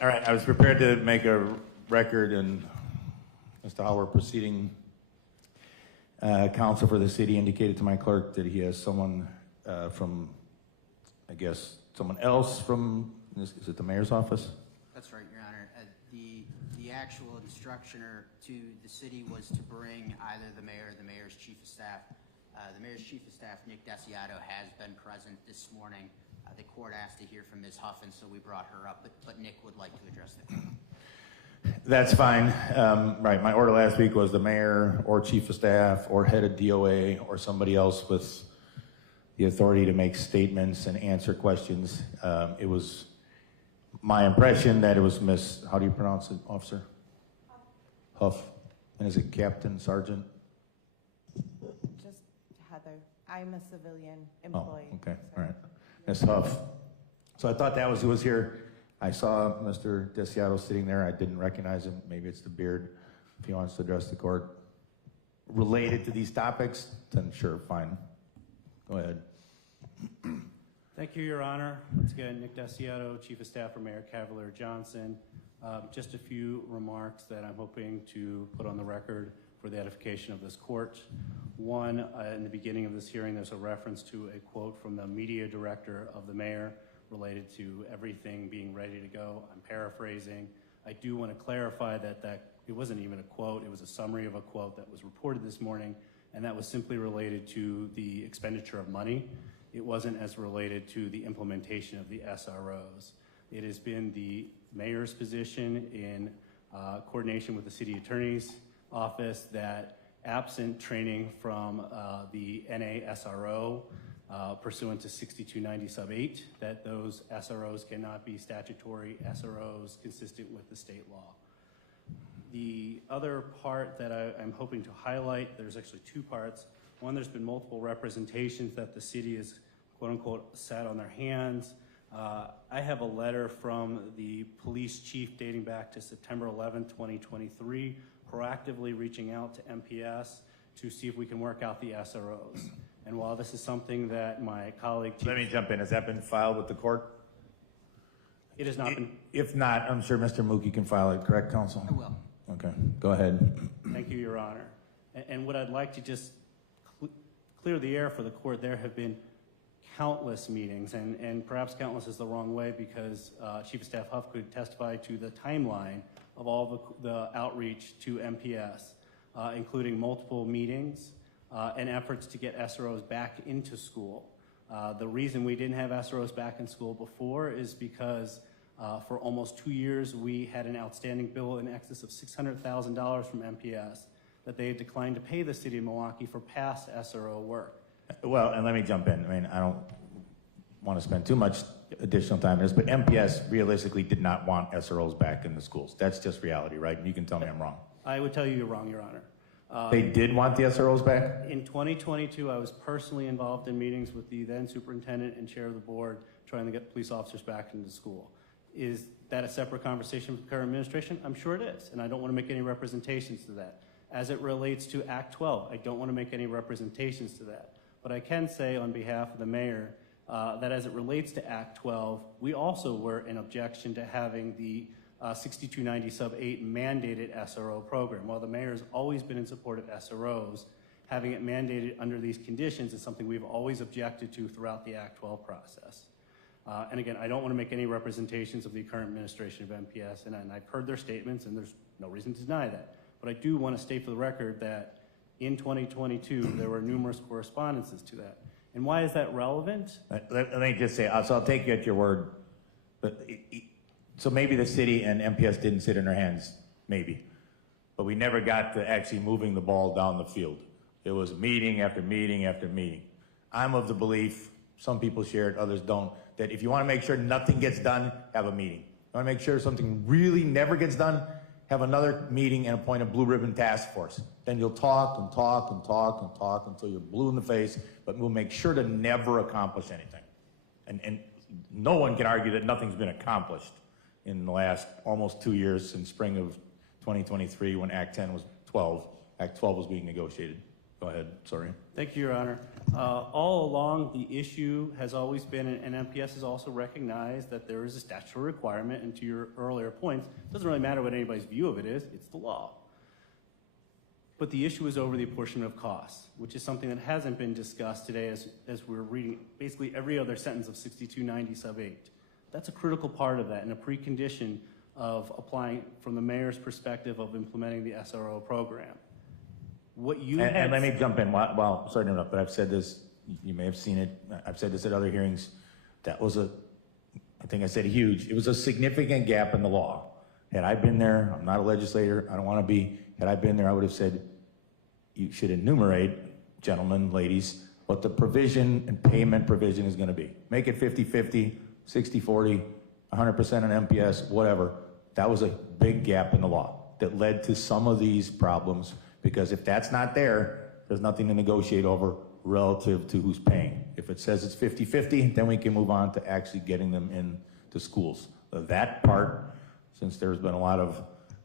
All right, I was prepared to make a record and as to how we're proceeding. Counsel for the city indicated to my clerk that he has someone from, I guess, someone else from, is it the mayor's office? That's right, Your Honor. The actual instructioner to the city was to bring either the mayor or the mayor's chief of staff. The mayor's chief of staff, Nick Desiato, has been present this morning. The court asked to hear from Ms. Huffin, so we brought her up, but Nick would like to address the court. That's fine. Right, my order last week was the mayor or chief of staff or head of DOA or somebody else with the authority to make statements and answer questions. It was my impression that it was Miss, how do you pronounce it, officer? Huff. And is it captain, sergeant? Just Heather. I'm a civilian employee. Oh, okay, all right. Miss Huff. So I thought that was who was here. I saw Mr. Desiato sitting there. I didn't recognize him. Maybe it's the beard. If he wants to address the court related to these topics, then sure, fine. Go ahead. Thank you, Your Honor. Once again, Nick Desiato, Chief of Staff for Mayor Cavalier Johnson. Just a few remarks that I'm hoping to put on the record for the edification of this court. One, in the beginning of this hearing, there's a reference to a quote from the media director of the mayor related to everything being ready to go. I'm paraphrasing. I do want to clarify that it wasn't even a quote, it was a summary of a quote that was reported this morning, and that was simply related to the expenditure of money. It wasn't as related to the implementation of the SROs. It has been the mayor's position in coordination with the city attorney's office that absent training from the NA SRO pursuant to 6290 sub 8, that those SROs cannot be statutory SROs consistent with the state law. The other part that I'm hoping to highlight, there's actually two parts. One, there's been multiple representations that the city is quote unquote sat on their hands. I have a letter from the police chief dating back to September 11, 2023, proactively reaching out to MPS to see if we can work out the SROs. And while this is something that my colleague... Let me jump in. Has that been filed with the court? It has not been... If not, I'm sure Mr. Mookie can file it, correct, counsel? I will. Okay, go ahead. Thank you, Your Honor. And what I'd like to just clear the air for the court, there have been countless meetings, and perhaps countless is the wrong way because Chief of Staff Huff could testify to the timeline of all the outreach to MPS, including multiple meetings and efforts to get SROs back into school. The reason we didn't have SROs back in school before is because for almost 2 years we had an outstanding bill in excess of $600,000 from MPS that they had declined to pay the city of Milwaukee for past SRO work. Well, and let me jump in. I mean, I don't want to spend too much additional time on this, but MPS realistically did not want SROs back in the schools. That's just reality, right? And you can tell me I'm wrong. I would tell you you're wrong, Your Honor. They did want the SROs back? In 2022, I was personally involved in meetings with the then superintendent and chair of the board trying to get police officers back into school. Is that a separate conversation with the current administration? I'm sure it is, and I don't want to make any representations to that. As it relates to Act 12, I don't want to make any representations to that. But I can say on behalf of the mayor that as it relates to Act 12, we also were in objection to having the 6290 sub 8 mandated SRO program. While the mayor has always been in support of SROs, having it mandated under these conditions is something we've always objected to throughout the Act 12 process. And again, I don't want to make any representations of the current administration of MPS, and I've heard their statements, and there's no reason to deny that. But I do want to state for the record that in 2022, there were numerous correspondences to that. And why is that relevant? Let me just say, so I'll take you at your word. But so maybe the city and MPS didn't sit in their hands, maybe. But we never got to actually moving the ball down the field. It was meeting after meeting after meeting. I'm of the belief, some people share it, others don't, that if you want to make sure nothing gets done, have a meeting. You want to make sure something really never gets done, have another meeting and appoint a blue ribbon task force. Then you'll talk and talk and talk and talk until you're blue in the face, but we'll make sure to never accomplish anything. And no one can argue that nothing's been accomplished in the last almost 2 years since spring of 2023 when Act 10 was 12. Act 12 was being negotiated. Go ahead, sorry. Thank you, Your Honor. All along, the issue has always been, and MPS has also recognized that there is a statutory requirement, and to your earlier points, it doesn't really matter what anybody's view of it is, it's the law. But the issue is over the apportionment of costs, which is something that hasn't been discussed today as we're reading basically every other sentence of 6290 sub 8. That's a critical part of that and a precondition of applying from the mayor's perspective of implementing the SRO program. What you And let me jump in, well, sorry to interrupt, but I've said this, you may have seen it, I've said this at other hearings, that was I think I said huge, it was a significant gap in the law. Had I been there, I'm not a legislator, I don't want to be, had I been there, I would have said, you should enumerate, gentlemen, ladies, what the provision and payment provision is going to be. Make it 50-50, 60-40, 100% on MPS, whatever. That was a big gap in the law that led to some of these problems, because if that's not there, there's nothing to negotiate over relative to who's paying. If it says it's 50-50, then we can move on to actually getting them into schools. That part, since there's been a lot of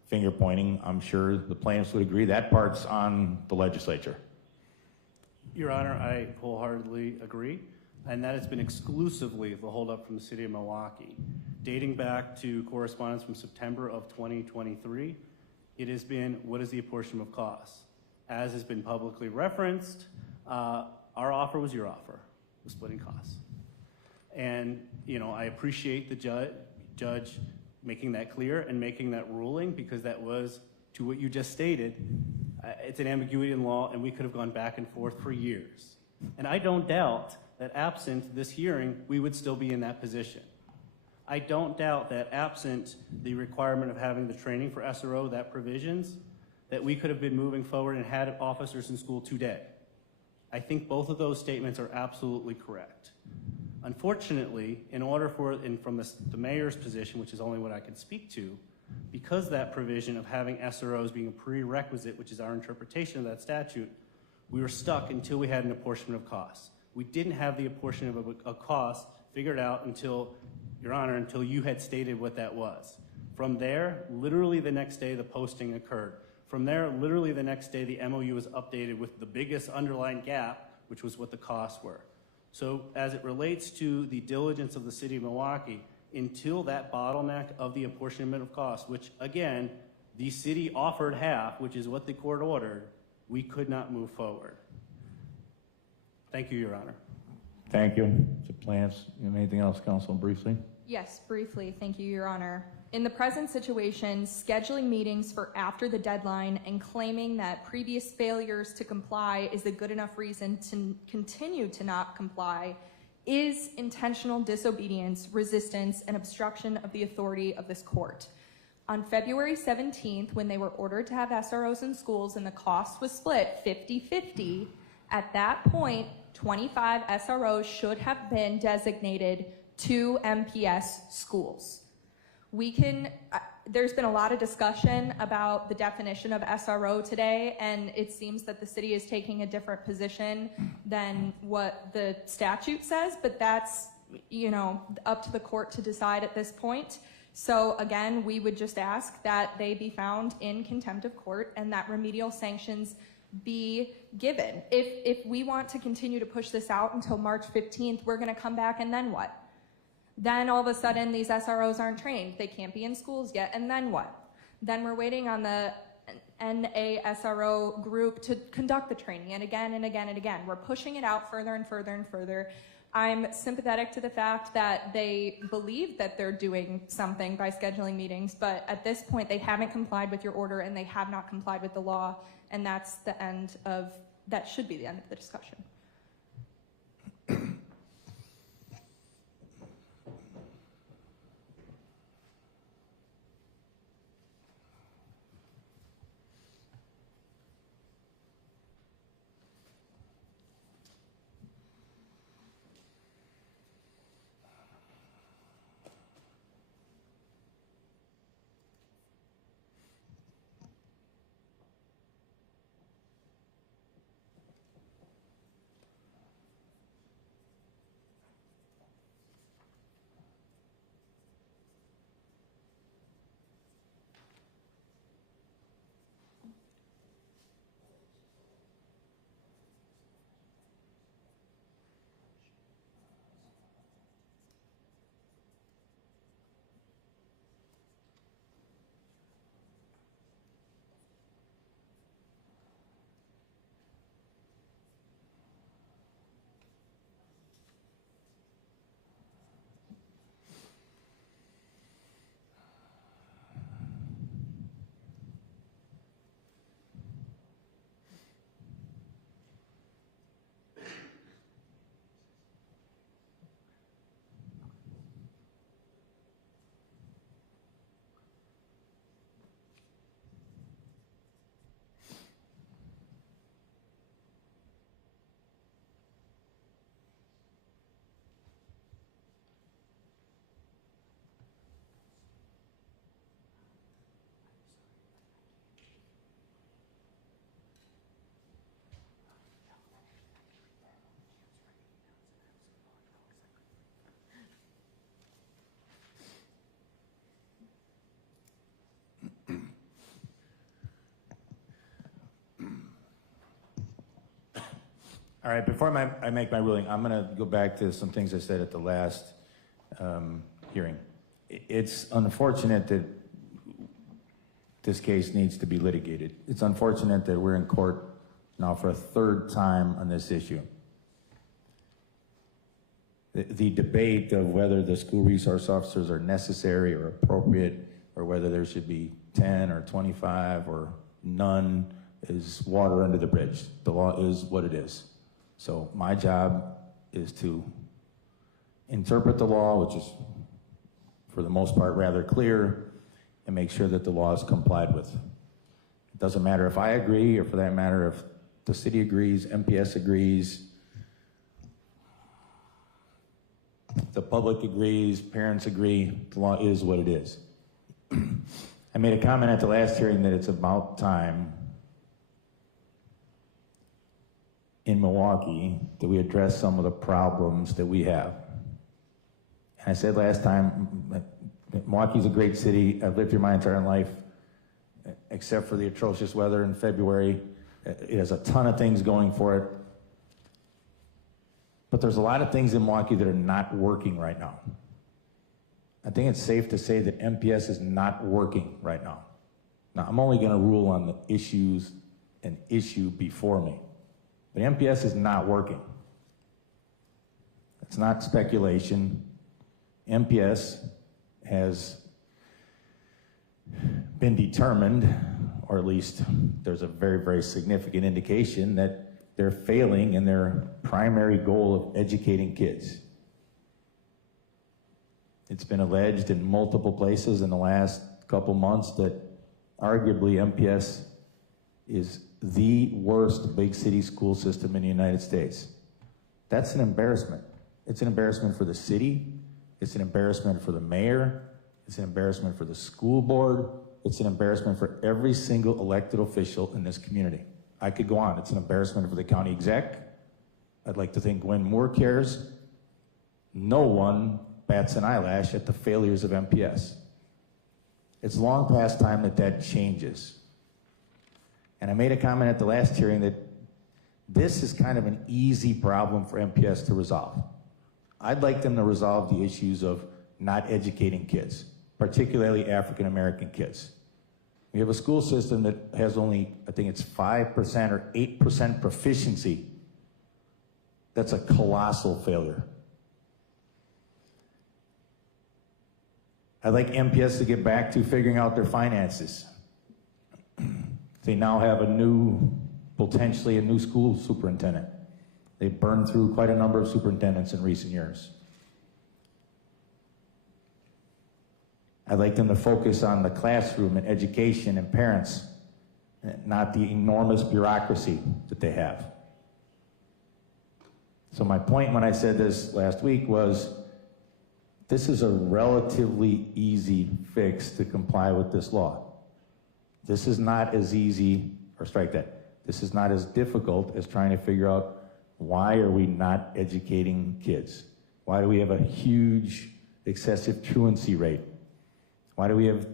finger pointing, I'm sure the plaintiffs would agree, that part's on the legislature. Your Honor, I wholeheartedly agree, and that has been exclusively the holdup from the city of Milwaukee. Dating back to correspondence from September of 2023, it has been, what is the apportionment of costs? As has been publicly referenced, our offer was your offer, the splitting costs. And, you know, I appreciate the judge making that clear and making that ruling, because that was, to what you just stated, it's an ambiguity in law, and we could have gone back and forth for years. And I don't doubt that absent this hearing, we would still be in that position. I don't doubt that absent the requirement of having the training for SRO, that provisions, that we could have been moving forward and had officers in school today. I think both of those statements are absolutely correct. Unfortunately, in order for, and from the mayor's position, which is only what I can speak to, because that provision of having SROs being a prerequisite, which is our interpretation of that statute, we were stuck until we had an apportionment of costs. We didn't have the apportionment of a cost figured out until, Your Honor, until you had stated what that was. From there, literally the next day, the posting occurred. From there, literally the next day, the MOU was updated with the biggest underlying gap, which was what the costs were. So as it relates to the diligence of the city of Milwaukee, until that bottleneck of the apportionment of costs, which again, the city offered half, which is what the court ordered, we could not move forward. Thank you, Your Honor. Thank you. So plans, anything else, counsel, briefly? Yes, briefly. Thank you, Your Honor. In the present situation, scheduling meetings for after the deadline and claiming that previous failures to comply is a good enough reason to continue to not comply is intentional disobedience, resistance, and obstruction of the authority of this court. On February 17th, when they were ordered to have SROs in schools and the cost was split 50-50, at that point, 25 SROs should have been designated to MPS schools. There's been a lot of discussion about the definition of SRO today, and it seems that the city is taking a different position than what the statute says, but that's, you know, up to the court to decide at this point. So again, we would just ask that they be found in contempt of court and that remedial sanctions be given. If we want to continue to push this out until March 15th, we're gonna come back and then what? Then all of a sudden these SROs aren't trained. They can't be in schools yet, and then what? Then we're waiting on the NASRO group to conduct the training, and again and again and again. We're pushing it out further and further and further. I'm sympathetic to the fact that they believe that they're doing something by scheduling meetings, but at this point they haven't complied with your order and they have not complied with the law, and that's the end of, that should be the end of the discussion. All right, before I make my ruling, I'm going to go back to some things I said at the last hearing. It's unfortunate that this case needs to be litigated. It's unfortunate that we're in court now for a third time on this issue. The debate of whether the school resource officers are necessary or appropriate, or whether there should be 10 or 25 or none, is water under the bridge. The law is what it is. So my job is to interpret the law, which is for the most part rather clear, and make sure that the law is complied with. It doesn't matter if I agree, or for that matter, if the city agrees, MPS agrees, the public agrees, parents agree, the law is what it is. I made a comment at the last hearing that it's about time in Milwaukee that we address some of the problems that we have. And I said last time, Milwaukee's a great city. I've lived here my entire life, except for the atrocious weather in February. It has a ton of things going for it. But there's a lot of things in Milwaukee that are not working right now. I think it's safe to say that MPS is not working right now. Now, I'm only going to rule on the issues and issue before me. But MPS is not working. It's not speculation. MPS has been determined, or at least there's a very, very significant indication that they're failing in their primary goal of educating kids. It's been alleged in multiple places in the last couple months that arguably MPS is the worst big city school system in the United States. That's an embarrassment. It's an embarrassment for the city. It's an embarrassment for the mayor. It's an embarrassment for the school board. It's an embarrassment for every single elected official in this community. I could go on. It's an embarrassment for the county exec. I'd like to think Gwen Moore cares. No one bats an eyelash at the failures of MPS. It's long past time that that changes. And I made a comment at the last hearing that this is kind of an easy problem for MPS to resolve. I'd like them to resolve the issues of not educating kids, particularly African American kids. We have a school system that has only, I think it's 5% or 8% proficiency. That's a colossal failure. I'd like MPS to get back to figuring out their finances. They now have potentially a new school superintendent. They've burned through quite a number of superintendents in recent years. I'd like them to focus on the classroom and education and parents, not the enormous bureaucracy that they have. So my point when I said this last week was, this is a relatively easy fix to comply with this law. This is not as easy, or strike that, this is not as difficult as trying to figure out why are we not educating kids? Why do we have a huge excessive truancy rate? Why do we have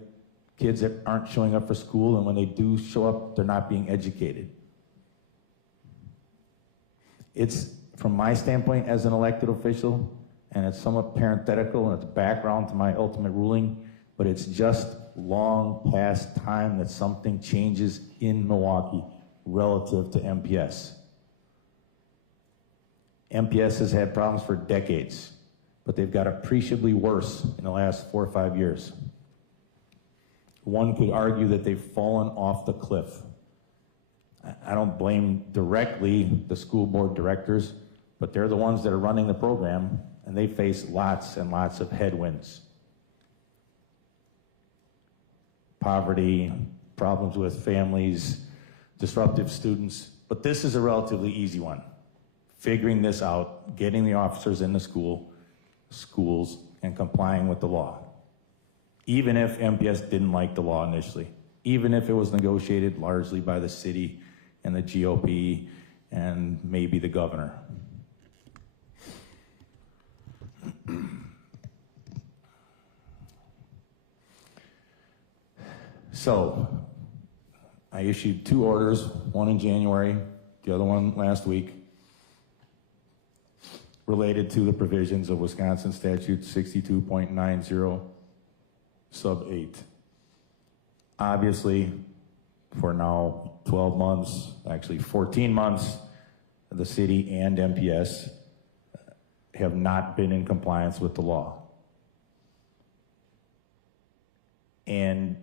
kids that aren't showing up for school, and when they do show up, they're not being educated? It's, from my standpoint as an elected official, and it's somewhat parenthetical and it's background to my ultimate ruling, but it's just long past time that something changes in Milwaukee relative to MPS. MPS has had problems for decades, but they've got appreciably worse in the last 4 or 5 years. One could argue that they've fallen off the cliff. I don't blame directly the school board directors, but they're the ones that are running the program, and they face lots and lots of headwinds. Poverty, problems with families, disruptive students, but this is a relatively easy one. Figuring this out, getting the officers in the schools, and complying with the law. Even if MPS didn't like the law initially, even if it was negotiated largely by the city and the GOP and maybe the governor. So, I issued 2 orders, one in January, the other one last week. related to the provisions of Wisconsin Statute 62.90 sub 8. Obviously, for now 12 months, actually 14 months, the city and MPS have not been in compliance with the law. And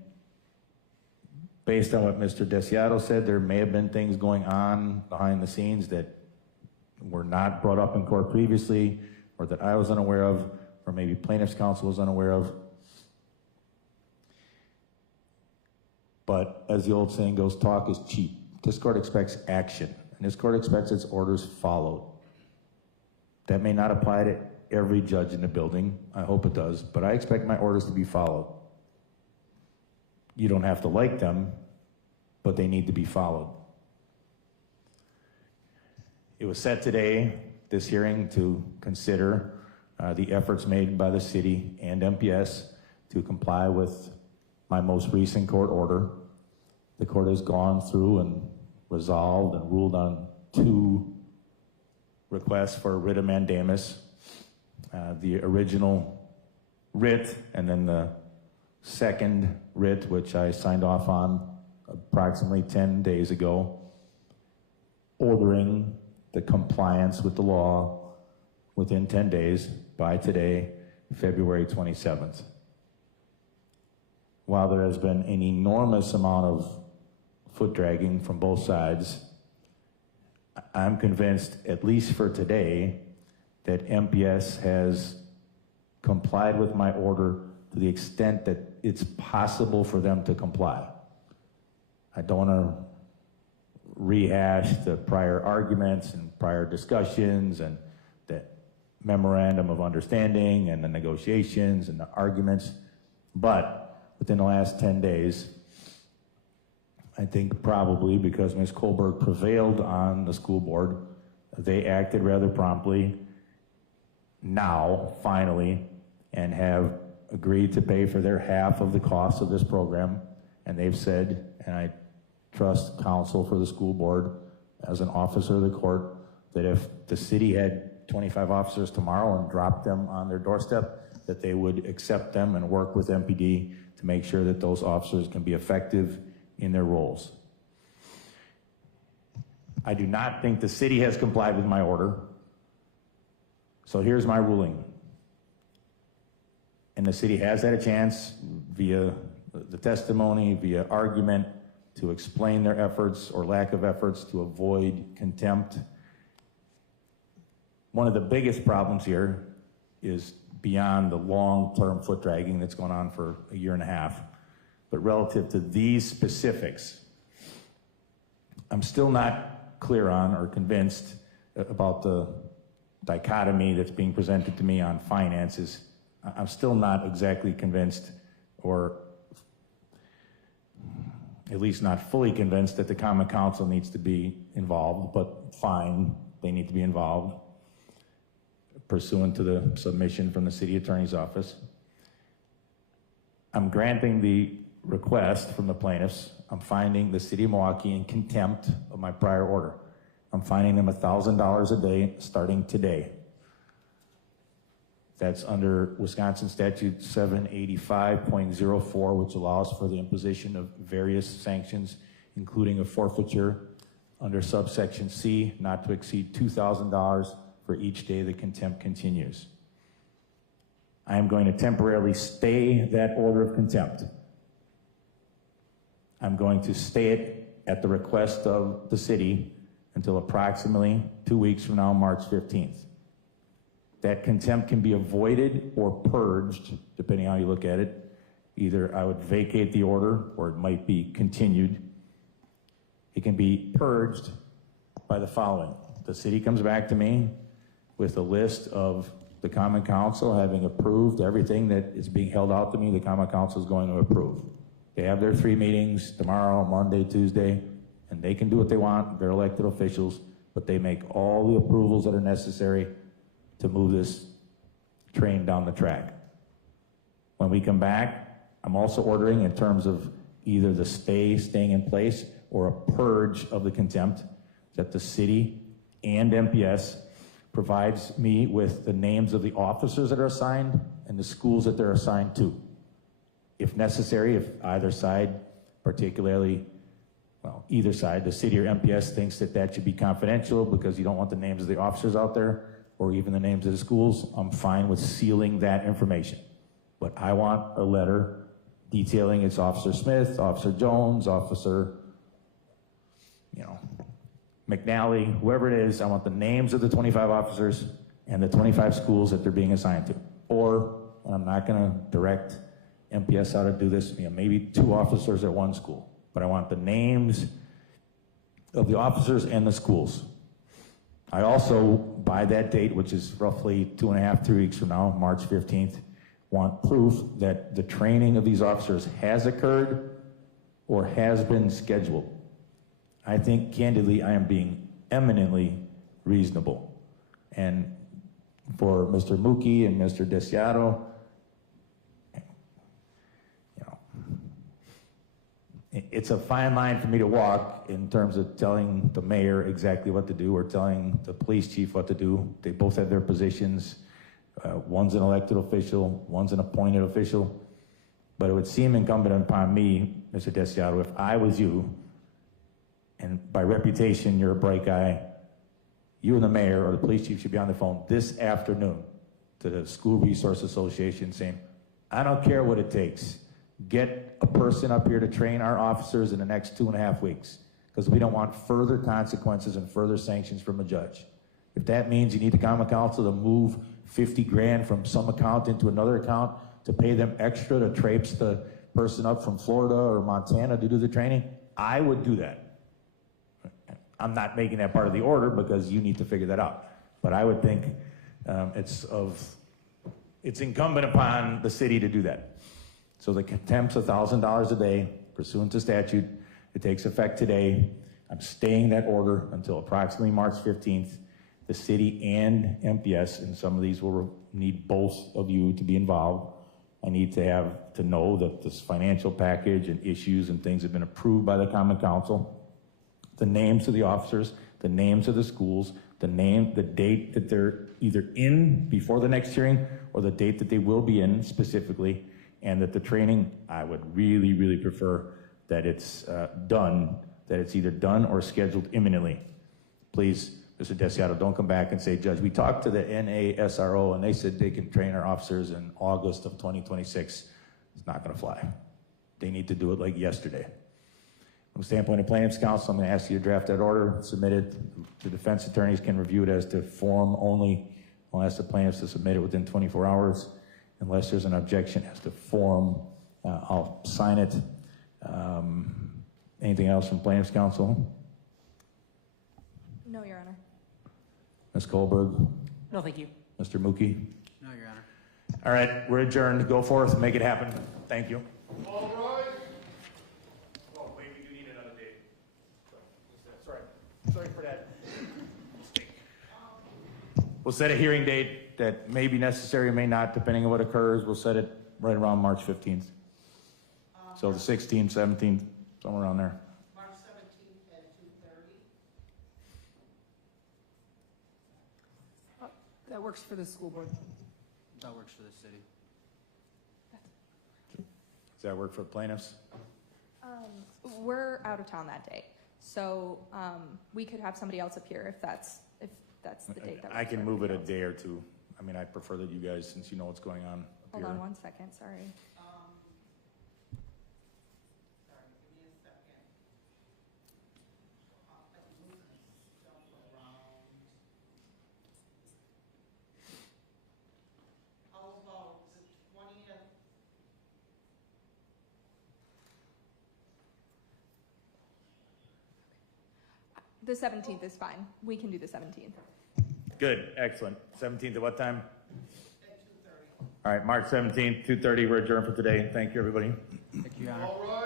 based on what Mr. Desiato said, there may have been things going on behind the scenes that were not brought up in court previously, or that I was unaware of, or maybe plaintiff's counsel was unaware of. But as the old saying goes, talk is cheap. This court expects action, and this court expects its orders followed. That may not apply to every judge in the building. I hope it does, but I expect my orders to be followed. You don't have to like them, but they need to be followed. It was set today, this hearing, to consider the efforts made by the city and MPS to comply with my most recent court order. The court has gone through and resolved and ruled on 2 requests for writ of mandamus. The original writ and then the second writ, which I signed off on approximately 10 days ago, ordering the compliance with the law within 10 days by today, February 27th. While there has been an enormous amount of foot dragging from both sides, I'm convinced, at least for today, that MPS has complied with my order to the extent that it's possible for them to comply. I don't want to rehash the prior arguments and prior discussions and the memorandum of understanding and the negotiations and the arguments, but within the last 10 days, I think probably because Ms. Kohlberg prevailed on the school board, they acted rather promptly now, finally, and have agreed to pay for their half of the cost of this program. And they've said, and I trust counsel for the school board as an officer of the court, that if the city had 25 officers tomorrow and dropped them on their doorstep, that they would accept them and work with MPD to make sure that those officers can be effective in their roles. I do not think the city has complied with my order. So here's my ruling. And the city has had a chance via the testimony, via argument, to explain their efforts or lack of efforts to avoid contempt. One of the biggest problems here is beyond the long-term foot dragging that's gone on for a year and a half. But relative to these specifics, I'm still not clear on or convinced about the dichotomy that's being presented to me on finances. I'm still not exactly convinced, or at least not fully convinced, that the Common Council needs to be involved, but fine, they need to be involved pursuant to the submission from the City Attorney's Office. I'm granting the request from the plaintiffs. I'm finding the City of Milwaukee in contempt of my prior order. I'm finding them $1,000 a day starting today. That's under Wisconsin Statute 785.04, which allows for the imposition of various sanctions, including a forfeiture under subsection C, not to exceed $2,000 for each day the contempt continues. I am going to temporarily stay that order of contempt. I'm going to stay it at the request of the city until approximately 2 weeks from now, March 15th. That contempt can be avoided or purged, depending on how you look at it. Either I would vacate the order or it might be continued. It can be purged by the following. The city comes back to me with a list of the Common Council having approved everything that is being held out to me, the Common Council is going to approve. They have their 3 meetings tomorrow, Monday, Tuesday, and they can do what they want. They're elected officials, but they make all the approvals that are necessary to move this train down the track. When we come back, I'm also ordering, in terms of either the staying in place or a purge of the contempt, that the city and MPS provides me with the names of the officers that are assigned and the schools that they're assigned to. If necessary, if either side, particularly, well, either side, the city or MPS thinks that that should be confidential because you don't want the names of the officers out there or even the names of the schools, I'm fine with sealing that information. But I want a letter detailing it's Officer Smith, Officer Jones, Officer, McNally, whoever it is. I want the names of the 25 officers and the 25 schools that they're being assigned to. Or, and I'm not gonna direct MPS how to do this, maybe 2 officers at one school, but I want the names of the officers and the schools. I also, by that date, which is roughly 2.5, 3 weeks from now, March 15th, want proof that the training of these officers has occurred or has been scheduled. I think, candidly, I am being eminently reasonable. And for Mr. Mookie and Mr. Desiato, it's a fine line for me to walk in terms of telling the mayor exactly what to do or telling the police chief what to do. They both have their positions. One's an elected official, one's an appointed official. But it would seem incumbent upon me, Mr. Desiato, if I was you, and by reputation you're a bright guy, you and the mayor or the police chief should be on the phone this afternoon to the School Resource Association saying, I don't care what it takes. Get a person up here to train our officers in the next 2.5 weeks, because we don't want further consequences and further sanctions from a judge. If that means you need the common council to move 50 grand from some account into another account to pay them extra to traipse the person up from Florida or Montana to do the training, I would do that. I'm not making that part of the order because you need to figure that out. But I would think it's incumbent upon the city to do that. So the contempt's $1,000 a day, pursuant to statute. It takes effect today. I'm staying that order until approximately March 15th. The city and MPS, and some of these will need both of you to be involved. I need to know that this financial package and issues and things have been approved by the Common Council. The names of the officers, the names of the schools, the date that they're either in before the next hearing or the date that they will be in specifically. And that the training, I would really, really prefer that it's done, that it's either done or scheduled imminently. Please, Mr. Desiato, don't come back and say, Judge, we talked to the NASRO and they said they can train our officers in August of 2026. It's not gonna fly. They need to do it like yesterday. From the standpoint of Plaintiff's Counsel, I'm gonna ask you to draft that order, submit it. The defense attorneys can review it as to form only. I'll ask the plaintiffs to submit it within 24 hours. Unless there's an objection as to form, I'll sign it. Anything else from Plaintiff's Counsel? No, Your Honor. Ms. Kohlberg? No, thank you. Mr. Mookie? No, Your Honor. All right, we're adjourned. Go forth, make it happen. Thank you. All rise. Oh, wait, we do need another date. Sorry for that. We'll set a hearing date that may be necessary or may not, depending on what occurs. We'll set it right around March 15th. So the 16th, 17th, somewhere around there. March 17th at 2:30. That works for the school board. That works for the city. Does that work for the plaintiffs? We're out of town that day, so we could have somebody else up here if that's the date that I works can for move it a everybody day or two. I mean, I prefer that you guys, since you know what's going on up else. Hold here. on 1 second, sorry. Sorry, give me a second. I'm moving stuff around. How about the 20th? The 17th is fine. We can do the 17th. Good, excellent. 17th at what time? At 2:30. All right, March 17th, 2:30. We're adjourned for today. Thank you, everybody. Thank you, Your Honor. All rise.